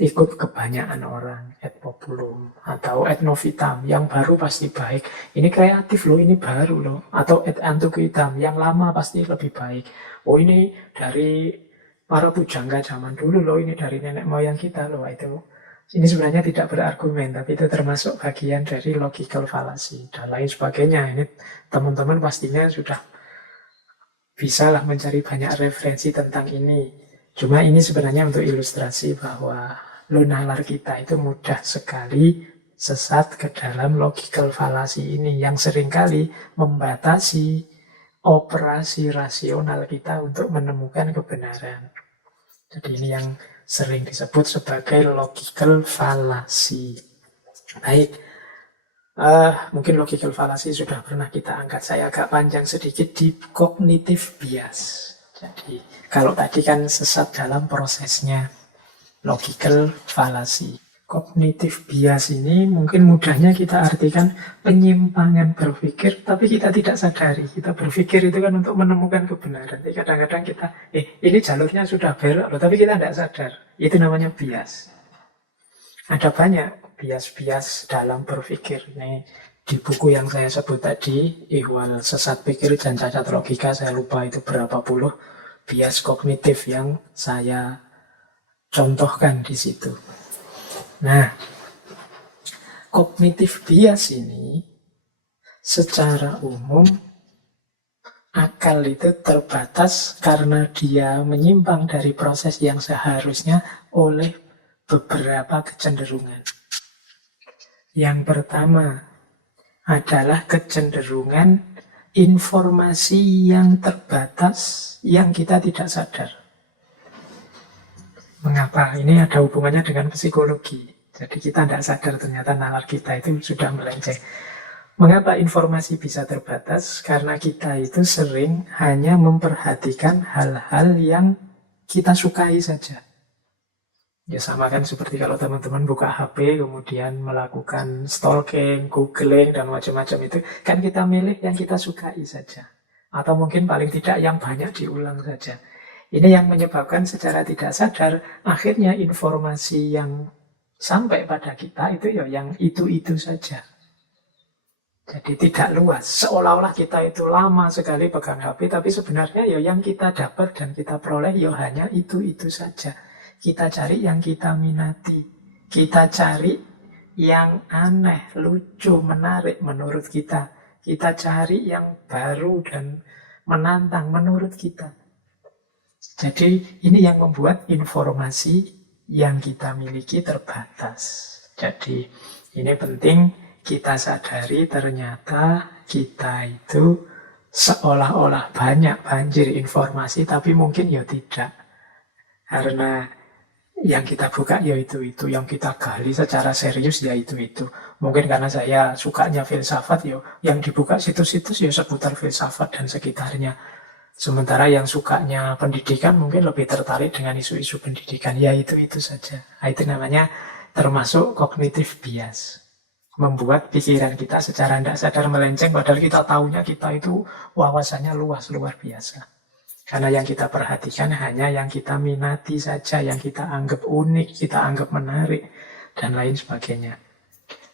Ikut kebanyakan orang, et populum. Atau et novitam, yang baru pasti baik. Ini kreatif loh, ini baru loh. Atau et antiquitam, yang lama pasti lebih baik. Oh, ini dari para pujangga zaman dulu loh, ini dari nenek moyang kita loh. Itu Ini sebenarnya tidak berargumen, tapi itu termasuk bagian dari logical fallacy dan lain sebagainya. Ini teman-teman pastinya sudah bisalah mencari banyak referensi tentang ini. Cuma ini sebenarnya untuk ilustrasi bahwa nalar kita itu mudah sekali sesat ke dalam logical fallacy ini yang seringkali membatasi operasi rasional kita untuk menemukan kebenaran. Jadi ini yang sering disebut sebagai logical fallacy. Baik, mungkin logical fallacy sudah pernah kita angkat. Saya agak panjang sedikit di cognitive bias. Jadi kalau tadi kan sesat dalam prosesnya, logical fallacy. Cognitive bias ini mungkin mudahnya kita artikan penyimpangan berpikir, tapi kita tidak sadari. Kita berpikir itu kan untuk menemukan kebenaran. Jadi kadang-kadang kita, ini jalurnya sudah belok loh, tapi kita tidak sadar. Itu namanya bias. Ada banyak bias-bias dalam berpikir. Ini di buku yang saya sebut tadi, Ihwal Sesat Pikir dan Cacat Logika, saya lupa itu berapa puluh bias kognitif yang saya contohkan di situ. Nah, cognitive bias ini secara umum akal itu terbatas karena dia menyimpang dari proses yang seharusnya oleh beberapa kecenderungan. Yang pertama adalah kecenderungan informasi yang terbatas yang kita tidak sadar. Mengapa? Ini ada hubungannya dengan psikologi. Jadi kita tidak sadar ternyata nalar kita itu sudah melenceng. Mengapa informasi bisa terbatas? Karena kita itu sering hanya memperhatikan hal-hal yang kita sukai saja. Ya sama kan seperti kalau teman-teman buka HP kemudian melakukan stalking, googling dan macam-macam itu. Kan kita milih yang kita sukai saja. Atau mungkin paling tidak yang banyak diulang saja. Ini yang menyebabkan secara tidak sadar akhirnya informasi yang sampai pada kita itu ya yang itu-itu saja. Jadi tidak luas. Seolah-olah kita itu lama sekali pegang HP, tapi sebenarnya ya yang kita dapat dan kita peroleh ya hanya itu-itu saja. Kita cari yang kita minati. Kita cari yang aneh, lucu, menarik menurut kita. Kita cari yang baru dan menantang menurut kita. Jadi ini yang membuat informasi yang kita miliki terbatas. Jadi ini penting kita sadari ternyata kita itu seolah-olah banyak banjir informasi, tapi mungkin ya tidak. Karena yang kita buka ya itu-itu, yang kita gali secara serius ya itu-itu. Mungkin karena saya sukanya filsafat ya, yang dibuka situs-situs ya seputar filsafat dan sekitarnya. Sementara yang sukanya pendidikan mungkin lebih tertarik dengan isu-isu pendidikan. Ya itu saja. Nah, itu namanya termasuk cognitive bias. Membuat pikiran kita secara tidak sadar melenceng, padahal kita tahunya kita itu wawasannya luas, luar biasa. Karena yang kita perhatikan hanya yang kita minati saja, yang kita anggap unik, kita anggap menarik, dan lain sebagainya.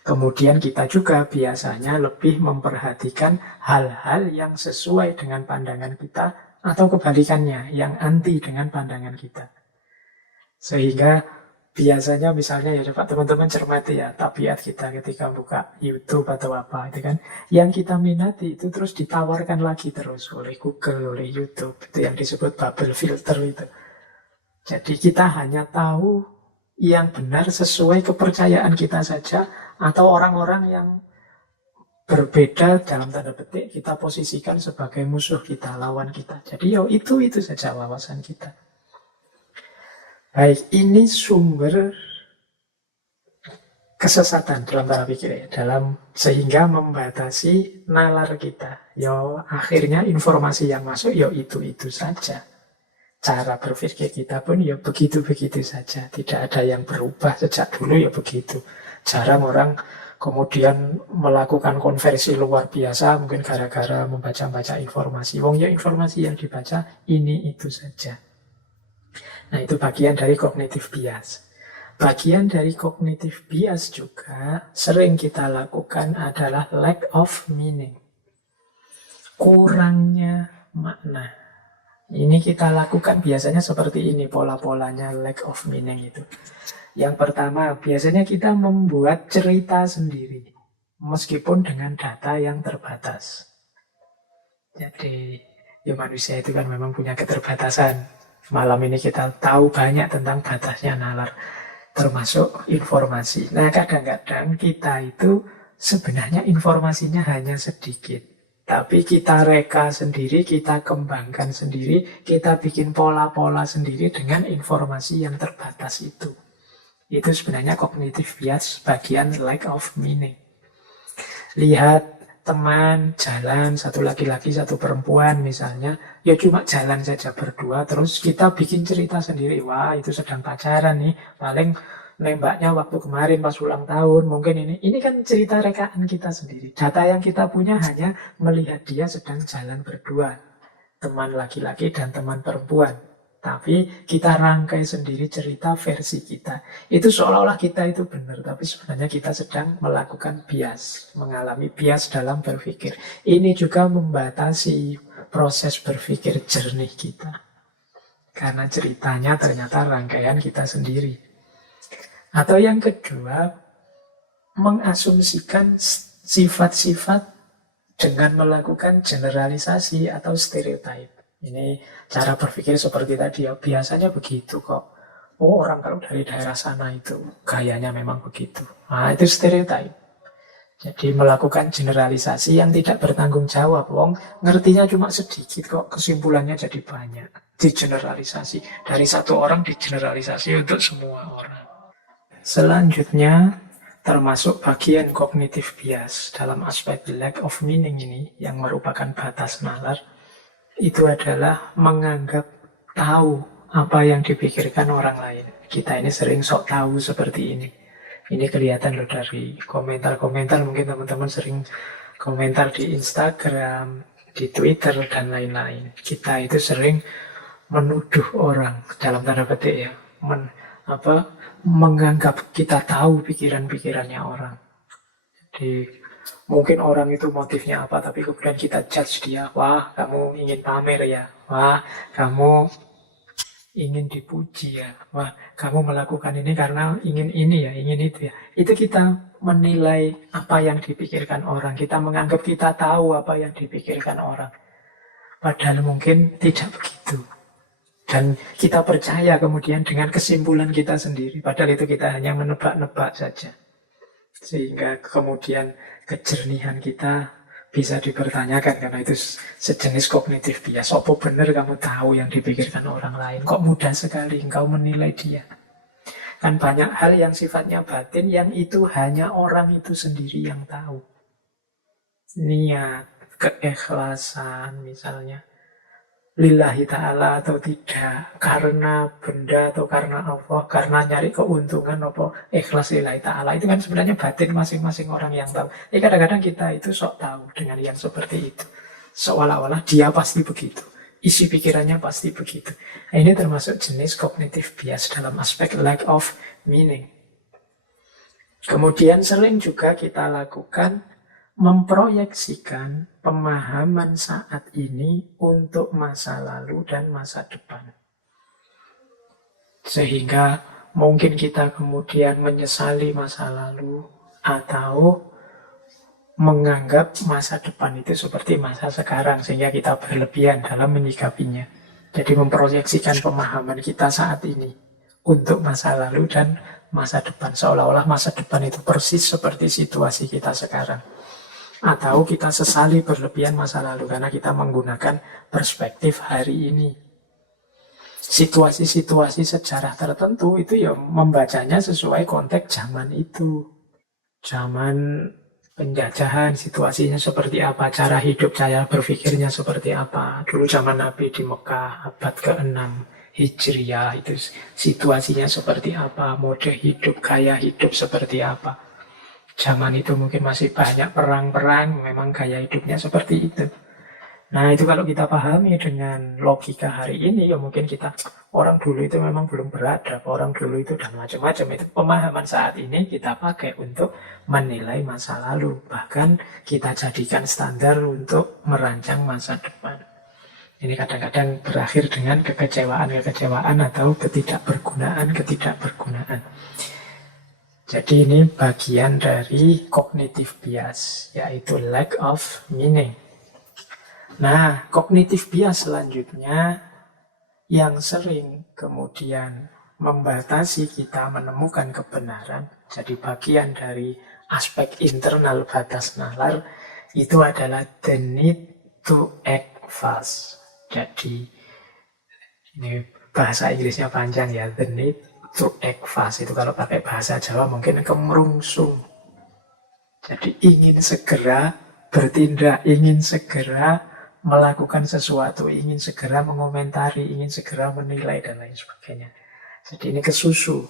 Kemudian kita juga biasanya lebih memperhatikan hal-hal yang sesuai dengan pandangan kita atau kebalikannya, yang anti dengan pandangan kita. Sehingga biasanya misalnya ya coba teman-teman cermati ya tabiat kita ketika buka YouTube atau apa itu kan, yang kita minati itu terus ditawarkan lagi terus oleh Google, oleh YouTube, itu yang disebut bubble filter itu. Jadi kita hanya tahu yang benar sesuai kepercayaan kita saja, atau orang-orang yang berbeda dalam tanda petik kita posisikan sebagai musuh kita, lawan kita. Jadi ya itu saja wawasan kita. Baik, ini sumber kesesatan dalam cara pikir ya, sehingga membatasi nalar kita. Ya akhirnya informasi yang masuk ya itu saja. Cara berpikir kita pun ya begitu-begitu saja. Tidak ada yang berubah sejak dulu ya begitu. Jarang orang kemudian melakukan konversi luar biasa mungkin gara-gara membaca-baca informasi. Wong ya informasi yang dibaca ini itu saja. Nah itu bagian dari cognitive bias. Bagian dari cognitive bias juga sering kita lakukan adalah lack of meaning. Kurangnya makna. Ini kita lakukan biasanya seperti ini pola-polanya lack of meaning itu. Yang pertama, biasanya kita membuat cerita sendiri, meskipun dengan data yang terbatas. Jadi, ya manusia itu kan memang punya keterbatasan. Malam ini kita tahu banyak tentang batasnya nalar, termasuk informasi. Nah, kadang-kadang kita itu sebenarnya informasinya hanya sedikit. Tapi kita reka sendiri, kita kembangkan sendiri, kita bikin pola-pola sendiri dengan informasi yang terbatas itu. Itu sebenarnya cognitive bias bagian lack of meaning. Lihat teman jalan, satu laki-laki, satu perempuan misalnya, ya cuma jalan saja berdua, terus kita bikin cerita sendiri. Wah, itu sedang pacaran nih, paling nembaknya waktu kemarin pas ulang tahun, mungkin ini. Ini kan cerita rekaan kita sendiri. Data yang kita punya hanya melihat dia sedang jalan berdua, teman laki-laki dan teman perempuan. Tapi kita rangkai sendiri cerita versi kita. Itu seolah-olah kita itu benar, tapi sebenarnya kita sedang melakukan bias, mengalami bias dalam berpikir. Ini juga membatasi proses berpikir jernih kita. Karena ceritanya ternyata rangkaian kita sendiri. Atau yang kedua, mengasumsikan sifat-sifat dengan melakukan generalisasi atau stereotype. Ini cara berpikir seperti tadi ya, biasanya begitu kok. Oh, orang kalau dari daerah sana itu gayanya memang begitu. Nah, itu stereotype. Jadi melakukan generalisasi yang tidak bertanggung jawab. Wong ngertinya cuma sedikit kok, kesimpulannya jadi banyak. Digeneralisasi. Dari satu orang digeneralisasi untuk semua orang. Selanjutnya, termasuk bagian cognitive bias dalam aspek lack of meaning ini, yang merupakan batas nalar, itu adalah menganggap tahu apa yang dipikirkan orang lain. Kita ini sering sok tahu seperti ini. Ini kelihatan loh dari komentar-komentar, mungkin teman-teman sering komentar di Instagram, di Twitter, dan lain-lain. Kita itu sering menuduh orang, dalam tanda petik ya, menganggap kita tahu pikiran-pikirannya orang. Jadi mungkin orang itu motifnya apa, tapi kemudian kita judge dia. Wah, kamu ingin pamer ya. Wah, kamu ingin dipuji ya. Wah, kamu melakukan ini karena ingin ini ya, ingin itu ya. Itu kita menilai apa yang dipikirkan orang. Kita menganggap kita tahu apa yang dipikirkan orang. Padahal mungkin tidak begitu. Dan kita percaya kemudian dengan kesimpulan kita sendiri. Padahal itu kita hanya menebak-nebak saja. Sehingga kemudian kejernihan kita bisa dipertanyakan, karena itu sejenis kognitif bias. Apa benar kamu tahu yang dipikirkan orang lain? Kok mudah sekali engkau menilai dia? Kan banyak hal yang sifatnya batin yang itu hanya orang itu sendiri yang tahu. Niat, keikhlasan misalnya, lillahi ta'ala atau tidak, karena benda atau karena Allah, karena nyari keuntungan apa ikhlas lillahi ta'ala, itu kan sebenarnya batin masing-masing orang yang tahu. Jadi kadang-kadang kita itu sok tahu dengan yang seperti itu, seolah-olah dia pasti begitu, isi pikirannya pasti begitu. Nah, ini termasuk jenis cognitive bias dalam aspek lack of meaning. Kemudian sering juga kita lakukan memproyeksikan pemahaman saat ini untuk masa lalu dan masa depan. Sehingga mungkin kita kemudian menyesali masa lalu atau menganggap masa depan itu seperti masa sekarang, sehingga kita berlebihan dalam menyikapinya. Jadi memproyeksikan pemahaman kita saat ini untuk masa lalu dan masa depan, seolah-olah masa depan itu persis seperti situasi kita sekarang. Atau kita sesali berlebihan masa lalu karena kita menggunakan perspektif hari ini. Situasi-situasi sejarah tertentu itu ya membacanya sesuai konteks zaman itu. Zaman penjajahan, situasinya seperti apa, cara hidup, cara berpikirnya seperti apa. Dulu zaman Nabi di Mekah abad ke-6 Hijriah itu situasinya seperti apa, mode hidup, gaya hidup seperti apa. Zaman itu mungkin masih banyak perang-perang, memang gaya hidupnya seperti itu. Nah, itu kalau kita pahami dengan logika hari ini, ya mungkin kita, orang dulu itu memang belum beradab, orang dulu itu dan macam-macam. Itu pemahaman saat ini kita pakai untuk menilai masa lalu. Bahkan kita jadikan standar untuk merancang masa depan. Ini kadang-kadang berakhir dengan kekecewaan atau ketidakbergunaan. Jadi ini bagian dari cognitive bias, yaitu lack of meaning. Nah, cognitive bias selanjutnya yang sering kemudian membatasi kita menemukan kebenaran, jadi bagian dari aspek internal batas nalar, itu adalah the need to act fast. Jadi ini bahasa Inggrisnya panjang ya, the need to act fast. Itu kalau pakai bahasa Jawa mungkin kemerungsung. Jadi ingin segera bertindak, ingin segera melakukan sesuatu, ingin segera mengomentari, ingin segera menilai, dan lain sebagainya. Jadi ini kesusu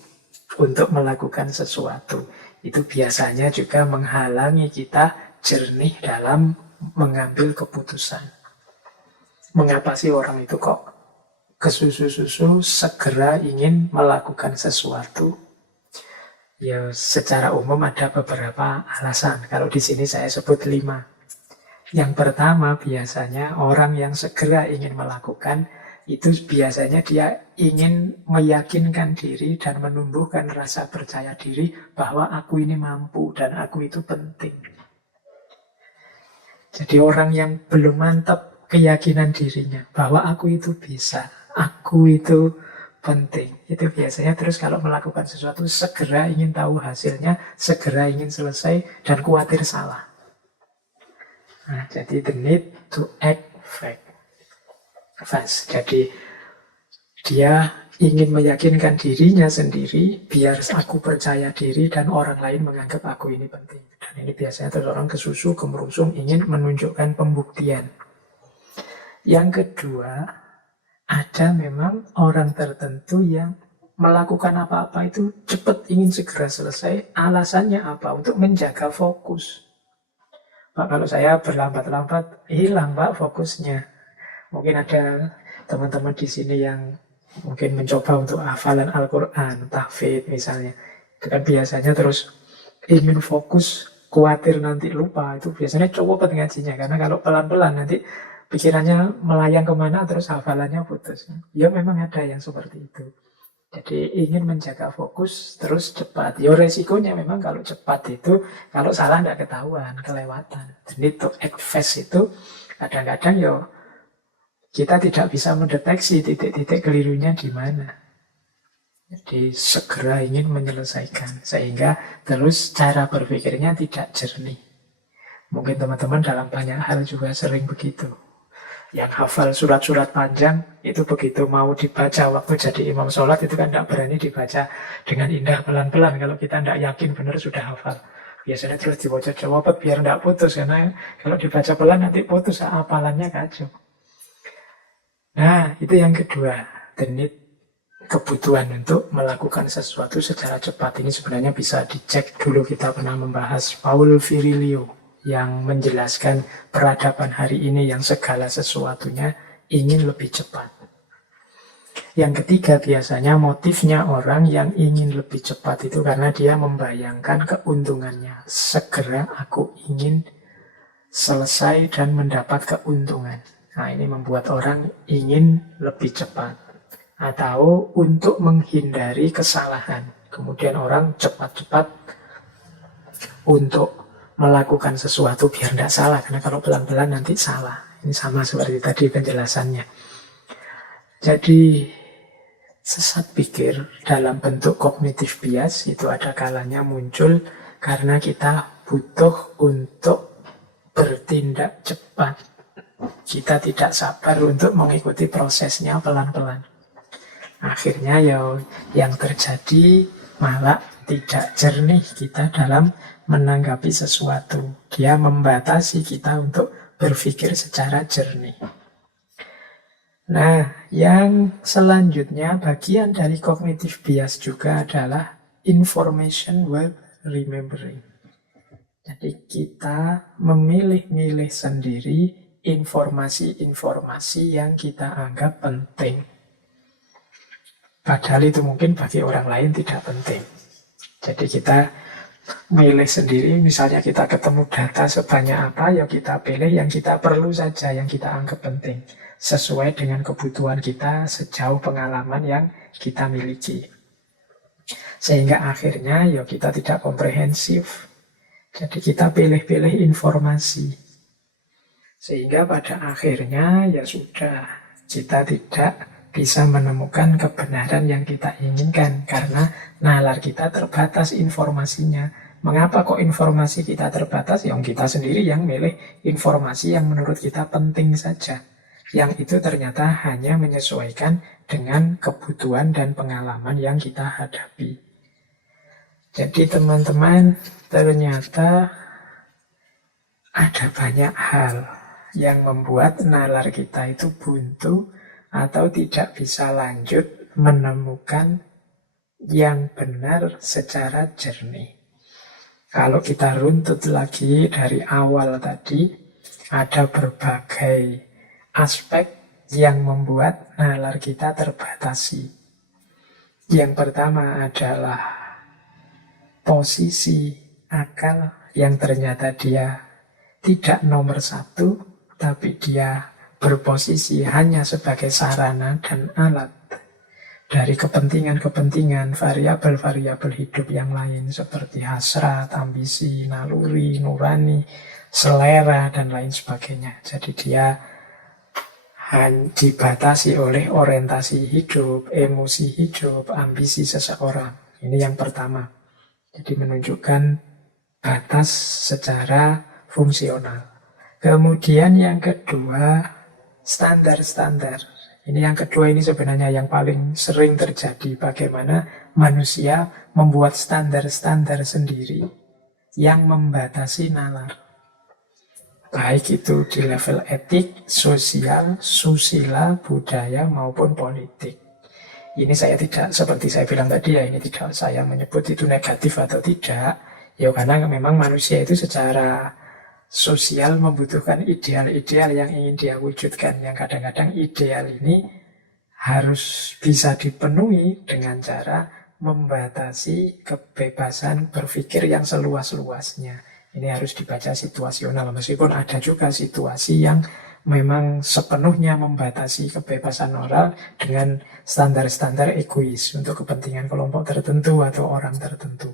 untuk melakukan sesuatu. Itu biasanya juga menghalangi kita jernih dalam mengambil keputusan. Mengapa sih orang itu kok kesusu-susu segera ingin melakukan sesuatu? Ya, secara umum ada beberapa alasan. Kalau di sini saya sebut 5. Yang pertama, biasanya orang yang segera ingin melakukan itu biasanya dia ingin meyakinkan diri dan menumbuhkan rasa percaya diri bahwa aku ini mampu dan aku itu penting. Jadi orang yang belum mantap keyakinan dirinya bahwa aku itu bisa, aku itu penting, itu biasanya terus kalau melakukan sesuatu segera ingin tahu hasilnya, segera ingin selesai, dan khawatir salah. Nah, jadi the need to act fast. Jadi dia ingin meyakinkan dirinya sendiri biar aku percaya diri dan orang lain menganggap aku ini penting. Dan ini biasanya terus orang kesusu, kemerungsung, ingin menunjukkan pembuktian. Yang kedua, ada memang orang tertentu yang melakukan apa-apa itu cepat, ingin segera selesai. Alasannya apa? Untuk menjaga fokus. Pak, kalau saya berlambat-lambat, hilang Pak fokusnya. Mungkin ada teman-teman di sini yang mungkin mencoba untuk hafalan Al-Quran, tahfidz misalnya. Itu kan biasanya terus ingin fokus, khawatir nanti lupa. Itu biasanya coba ngajinya, karena kalau pelan-pelan nanti pikirannya melayang kemana, terus hafalannya putus. Ya memang ada yang seperti itu. Jadi ingin menjaga fokus, terus cepat. Ya resikonya memang kalau cepat itu, kalau salah tidak ketahuan, kelewatan. Jadi to act fast itu kadang-kadang ya kita tidak bisa mendeteksi titik-titik kelirunya di mana. Jadi segera ingin menyelesaikan, sehingga terus cara berpikirnya tidak jernih. Mungkin teman-teman dalam banyak hal juga sering begitu. Yang hafal surat-surat panjang itu begitu mau dibaca waktu jadi imam sholat itu kan tidak berani dibaca dengan indah, pelan-pelan kalau kita tidak yakin benar sudah hafal. Biasanya terus dibaca-baca biar tidak putus, karena kalau dibaca pelan nanti putus, hafalannya kacau. Nah, itu yang kedua, the need, kebutuhan untuk melakukan sesuatu secara cepat. Ini sebenarnya bisa dicek dulu, kita pernah membahas Paul Virilio yang menjelaskan peradaban hari ini yang segala sesuatunya ingin lebih cepat. Yang ketiga, biasanya motifnya orang yang ingin lebih cepat itu karena dia membayangkan keuntungannya. Segera aku ingin selesai dan mendapat keuntungan. Nah, ini membuat orang ingin lebih cepat. Atau untuk menghindari kesalahan. Kemudian orang cepat-cepat untuk melakukan sesuatu biar tidak salah, karena kalau pelan-pelan nanti salah. Ini sama seperti tadi penjelasannya. Jadi sesat pikir dalam bentuk cognitive bias itu ada kalanya muncul karena kita butuh untuk bertindak cepat. Kita tidak sabar untuk mengikuti prosesnya pelan-pelan. Akhirnya yang terjadi malah tidak jernih kita dalam menanggapi sesuatu. Dia membatasi kita untuk berpikir secara jernih. Nah, yang selanjutnya bagian dari cognitive bias juga adalah information worth remembering. Jadi kita memilih-milih sendiri informasi-informasi yang kita anggap penting. Padahal itu mungkin bagi orang lain tidak penting. Jadi kita milih sendiri, misalnya kita ketemu data sebanyak apa, ya kita pilih yang kita perlu saja, yang kita anggap penting. sesuai dengan kebutuhan kita sejauh pengalaman yang kita miliki. Sehingga akhirnya ya kita tidak komprehensif. Jadi kita pilih-pilih informasi. Sehingga pada akhirnya ya sudah, kita tidak bisa menemukan kebenaran yang kita inginkan karena nalar kita terbatas informasinya. Mengapa kok informasi kita terbatas? Yang kita sendiri yang milih informasi yang menurut kita penting saja. Yang itu ternyata hanya menyesuaikan dengan kebutuhan dan pengalaman yang kita hadapi. Jadi teman-teman, ternyata ada banyak hal yang membuat nalar kita itu buntu atau tidak bisa lanjut menemukan yang benar secara jernih. Kalau kita runtut lagi dari awal tadi, ada berbagai aspek yang membuat nalar kita terbatasi. Yang pertama adalah posisi akal yang ternyata dia tidak nomor satu, tapi dia berposisi hanya sebagai sarana dan alat dari kepentingan-kepentingan, variabel-variabel hidup yang lain seperti hasrat, ambisi, naluri, nurani, selera, dan lain sebagainya. Jadi dia dibatasi oleh orientasi hidup, emosi hidup, ambisi seseorang. Ini yang pertama. Jadi menunjukkan batas secara fungsional. Kemudian yang kedua, standar-standar. Ini yang kedua, ini sebenarnya yang paling sering terjadi. Bagaimana manusia membuat standar-standar sendiri yang membatasi nalar. Baik itu di level etik, sosial, susila, budaya, maupun politik. Ini saya tidak, seperti saya bilang tadi ya, ini tidak saya menyebut itu negatif atau tidak. Ya karena memang manusia itu secara sosial membutuhkan ideal-ideal yang ingin dia wujudkan. Yang kadang-kadang ideal ini harus bisa dipenuhi dengan cara membatasi kebebasan berpikir yang seluas-luasnya. Ini harus dibaca situasional, meskipun ada juga situasi yang memang sepenuhnya membatasi kebebasan moral dengan standar-standar egois untuk kepentingan kelompok tertentu atau orang tertentu.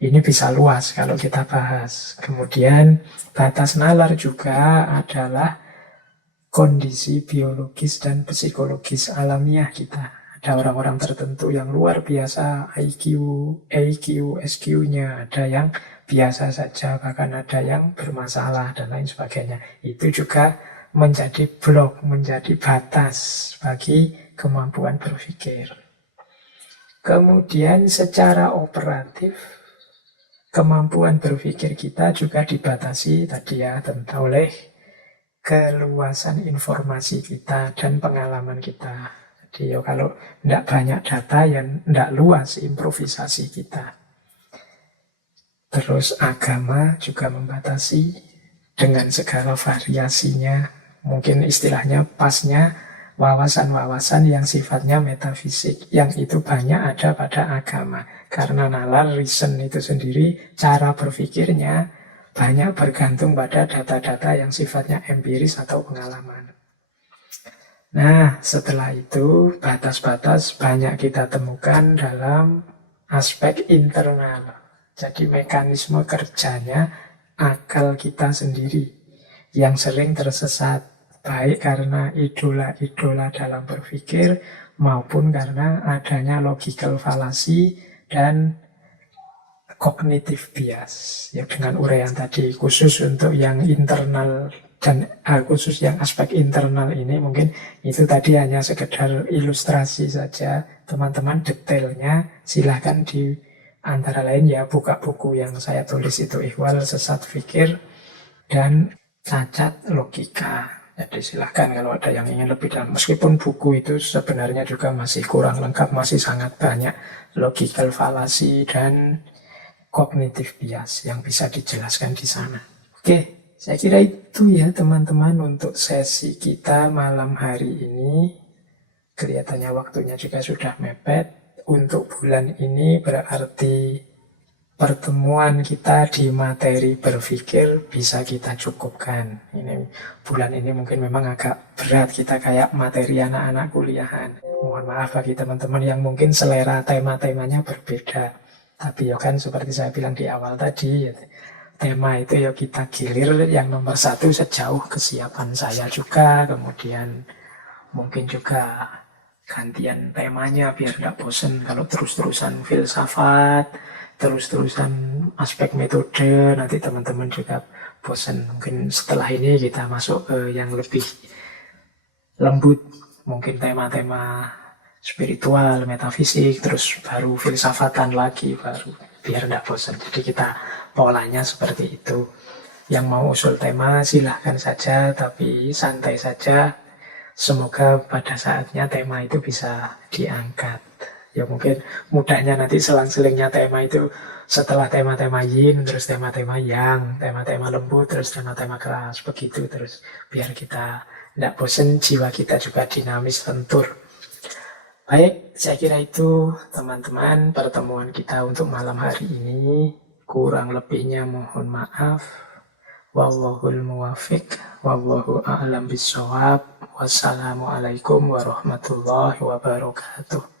Ini bisa luas kalau kita bahas. Kemudian batas nalar juga adalah kondisi biologis dan psikologis alamiah kita. Ada orang-orang tertentu yang luar biasa IQ, EQ, SQ-nya, ada yang biasa saja, bahkan ada yang bermasalah dan lain sebagainya. Itu juga menjadi blok, menjadi batas bagi kemampuan berpikir. Kemudian secara operatif, kemampuan berpikir kita juga dibatasi tadi ya, tentu oleh keluasan informasi kita dan pengalaman kita. Jadi ya kalau tidak banyak data, ya tidak luas improvisasi kita. Terus agama juga membatasi dengan segala variasinya. Mungkin istilahnya pasnya wawasan-wawasan yang sifatnya metafisik. Yang itu banyak ada pada agama. Karena nalar, reason itu sendiri, cara berpikirnya banyak bergantung pada data-data yang sifatnya empiris atau pengalaman. Nah, setelah itu batas-batas banyak kita temukan dalam aspek internal. Jadi mekanisme kerjanya akal kita sendiri yang sering tersesat, baik karena idola-idola dalam berpikir maupun karena adanya logical fallacy dan cognitive bias. Ya dengan uraian tadi, khusus untuk yang internal dan khusus yang aspek internal ini mungkin itu tadi hanya sekedar ilustrasi saja. Teman-teman detailnya silahkan di antara lain ya buka buku yang saya tulis itu, Ihwal Sesat Fikir dan Cacat Logika. Jadi silahkan kalau ada yang ingin lebih dalam. Meskipun buku itu sebenarnya juga masih kurang lengkap, masih sangat banyak logical fallacy dan cognitive bias yang bisa dijelaskan di sana. Oke. Saya kira itu ya teman-teman untuk sesi kita malam hari ini. Kelihatannya waktunya juga sudah mepet. Untuk bulan ini berarti pertemuan kita di materi berpikir bisa kita cukupkan. Bulan ini mungkin memang agak berat, kita kayak materi anak-anak kuliahan. Mohon maaf bagi teman-teman yang mungkin selera tema-temanya berbeda. Tapi ya kan seperti saya bilang di awal tadi, ya, tema itu ya kita gilir yang nomor satu sejauh kesiapan saya juga, kemudian mungkin juga gantian temanya biar nggak bosen. Kalau terus-terusan filsafat, terus-terusan aspek metode, nanti teman-teman juga bosen. Mungkin setelah ini kita masuk ke yang lebih lembut, mungkin tema-tema spiritual, metafisik, terus baru filsafatan lagi, baru biar nggak bosan. Jadi kita polanya seperti itu. Yang mau usul tema silahkan saja, tapi santai saja. Semoga pada saatnya tema itu bisa diangkat. Ya mungkin mudahnya nanti selang-selingnya tema itu setelah tema-tema yin, terus tema-tema yang, tema-tema lembut, terus tema-tema keras. Begitu terus biar kita tidak bosan, jiwa kita juga dinamis, lentur. Baik, saya kira itu teman-teman pertemuan kita untuk malam hari ini. Kurang lebihnya mohon maaf. Wallahul muwafiq, wallahu a'lam bishawab. Wassalamualaikum warahmatullahi wabarakatuh.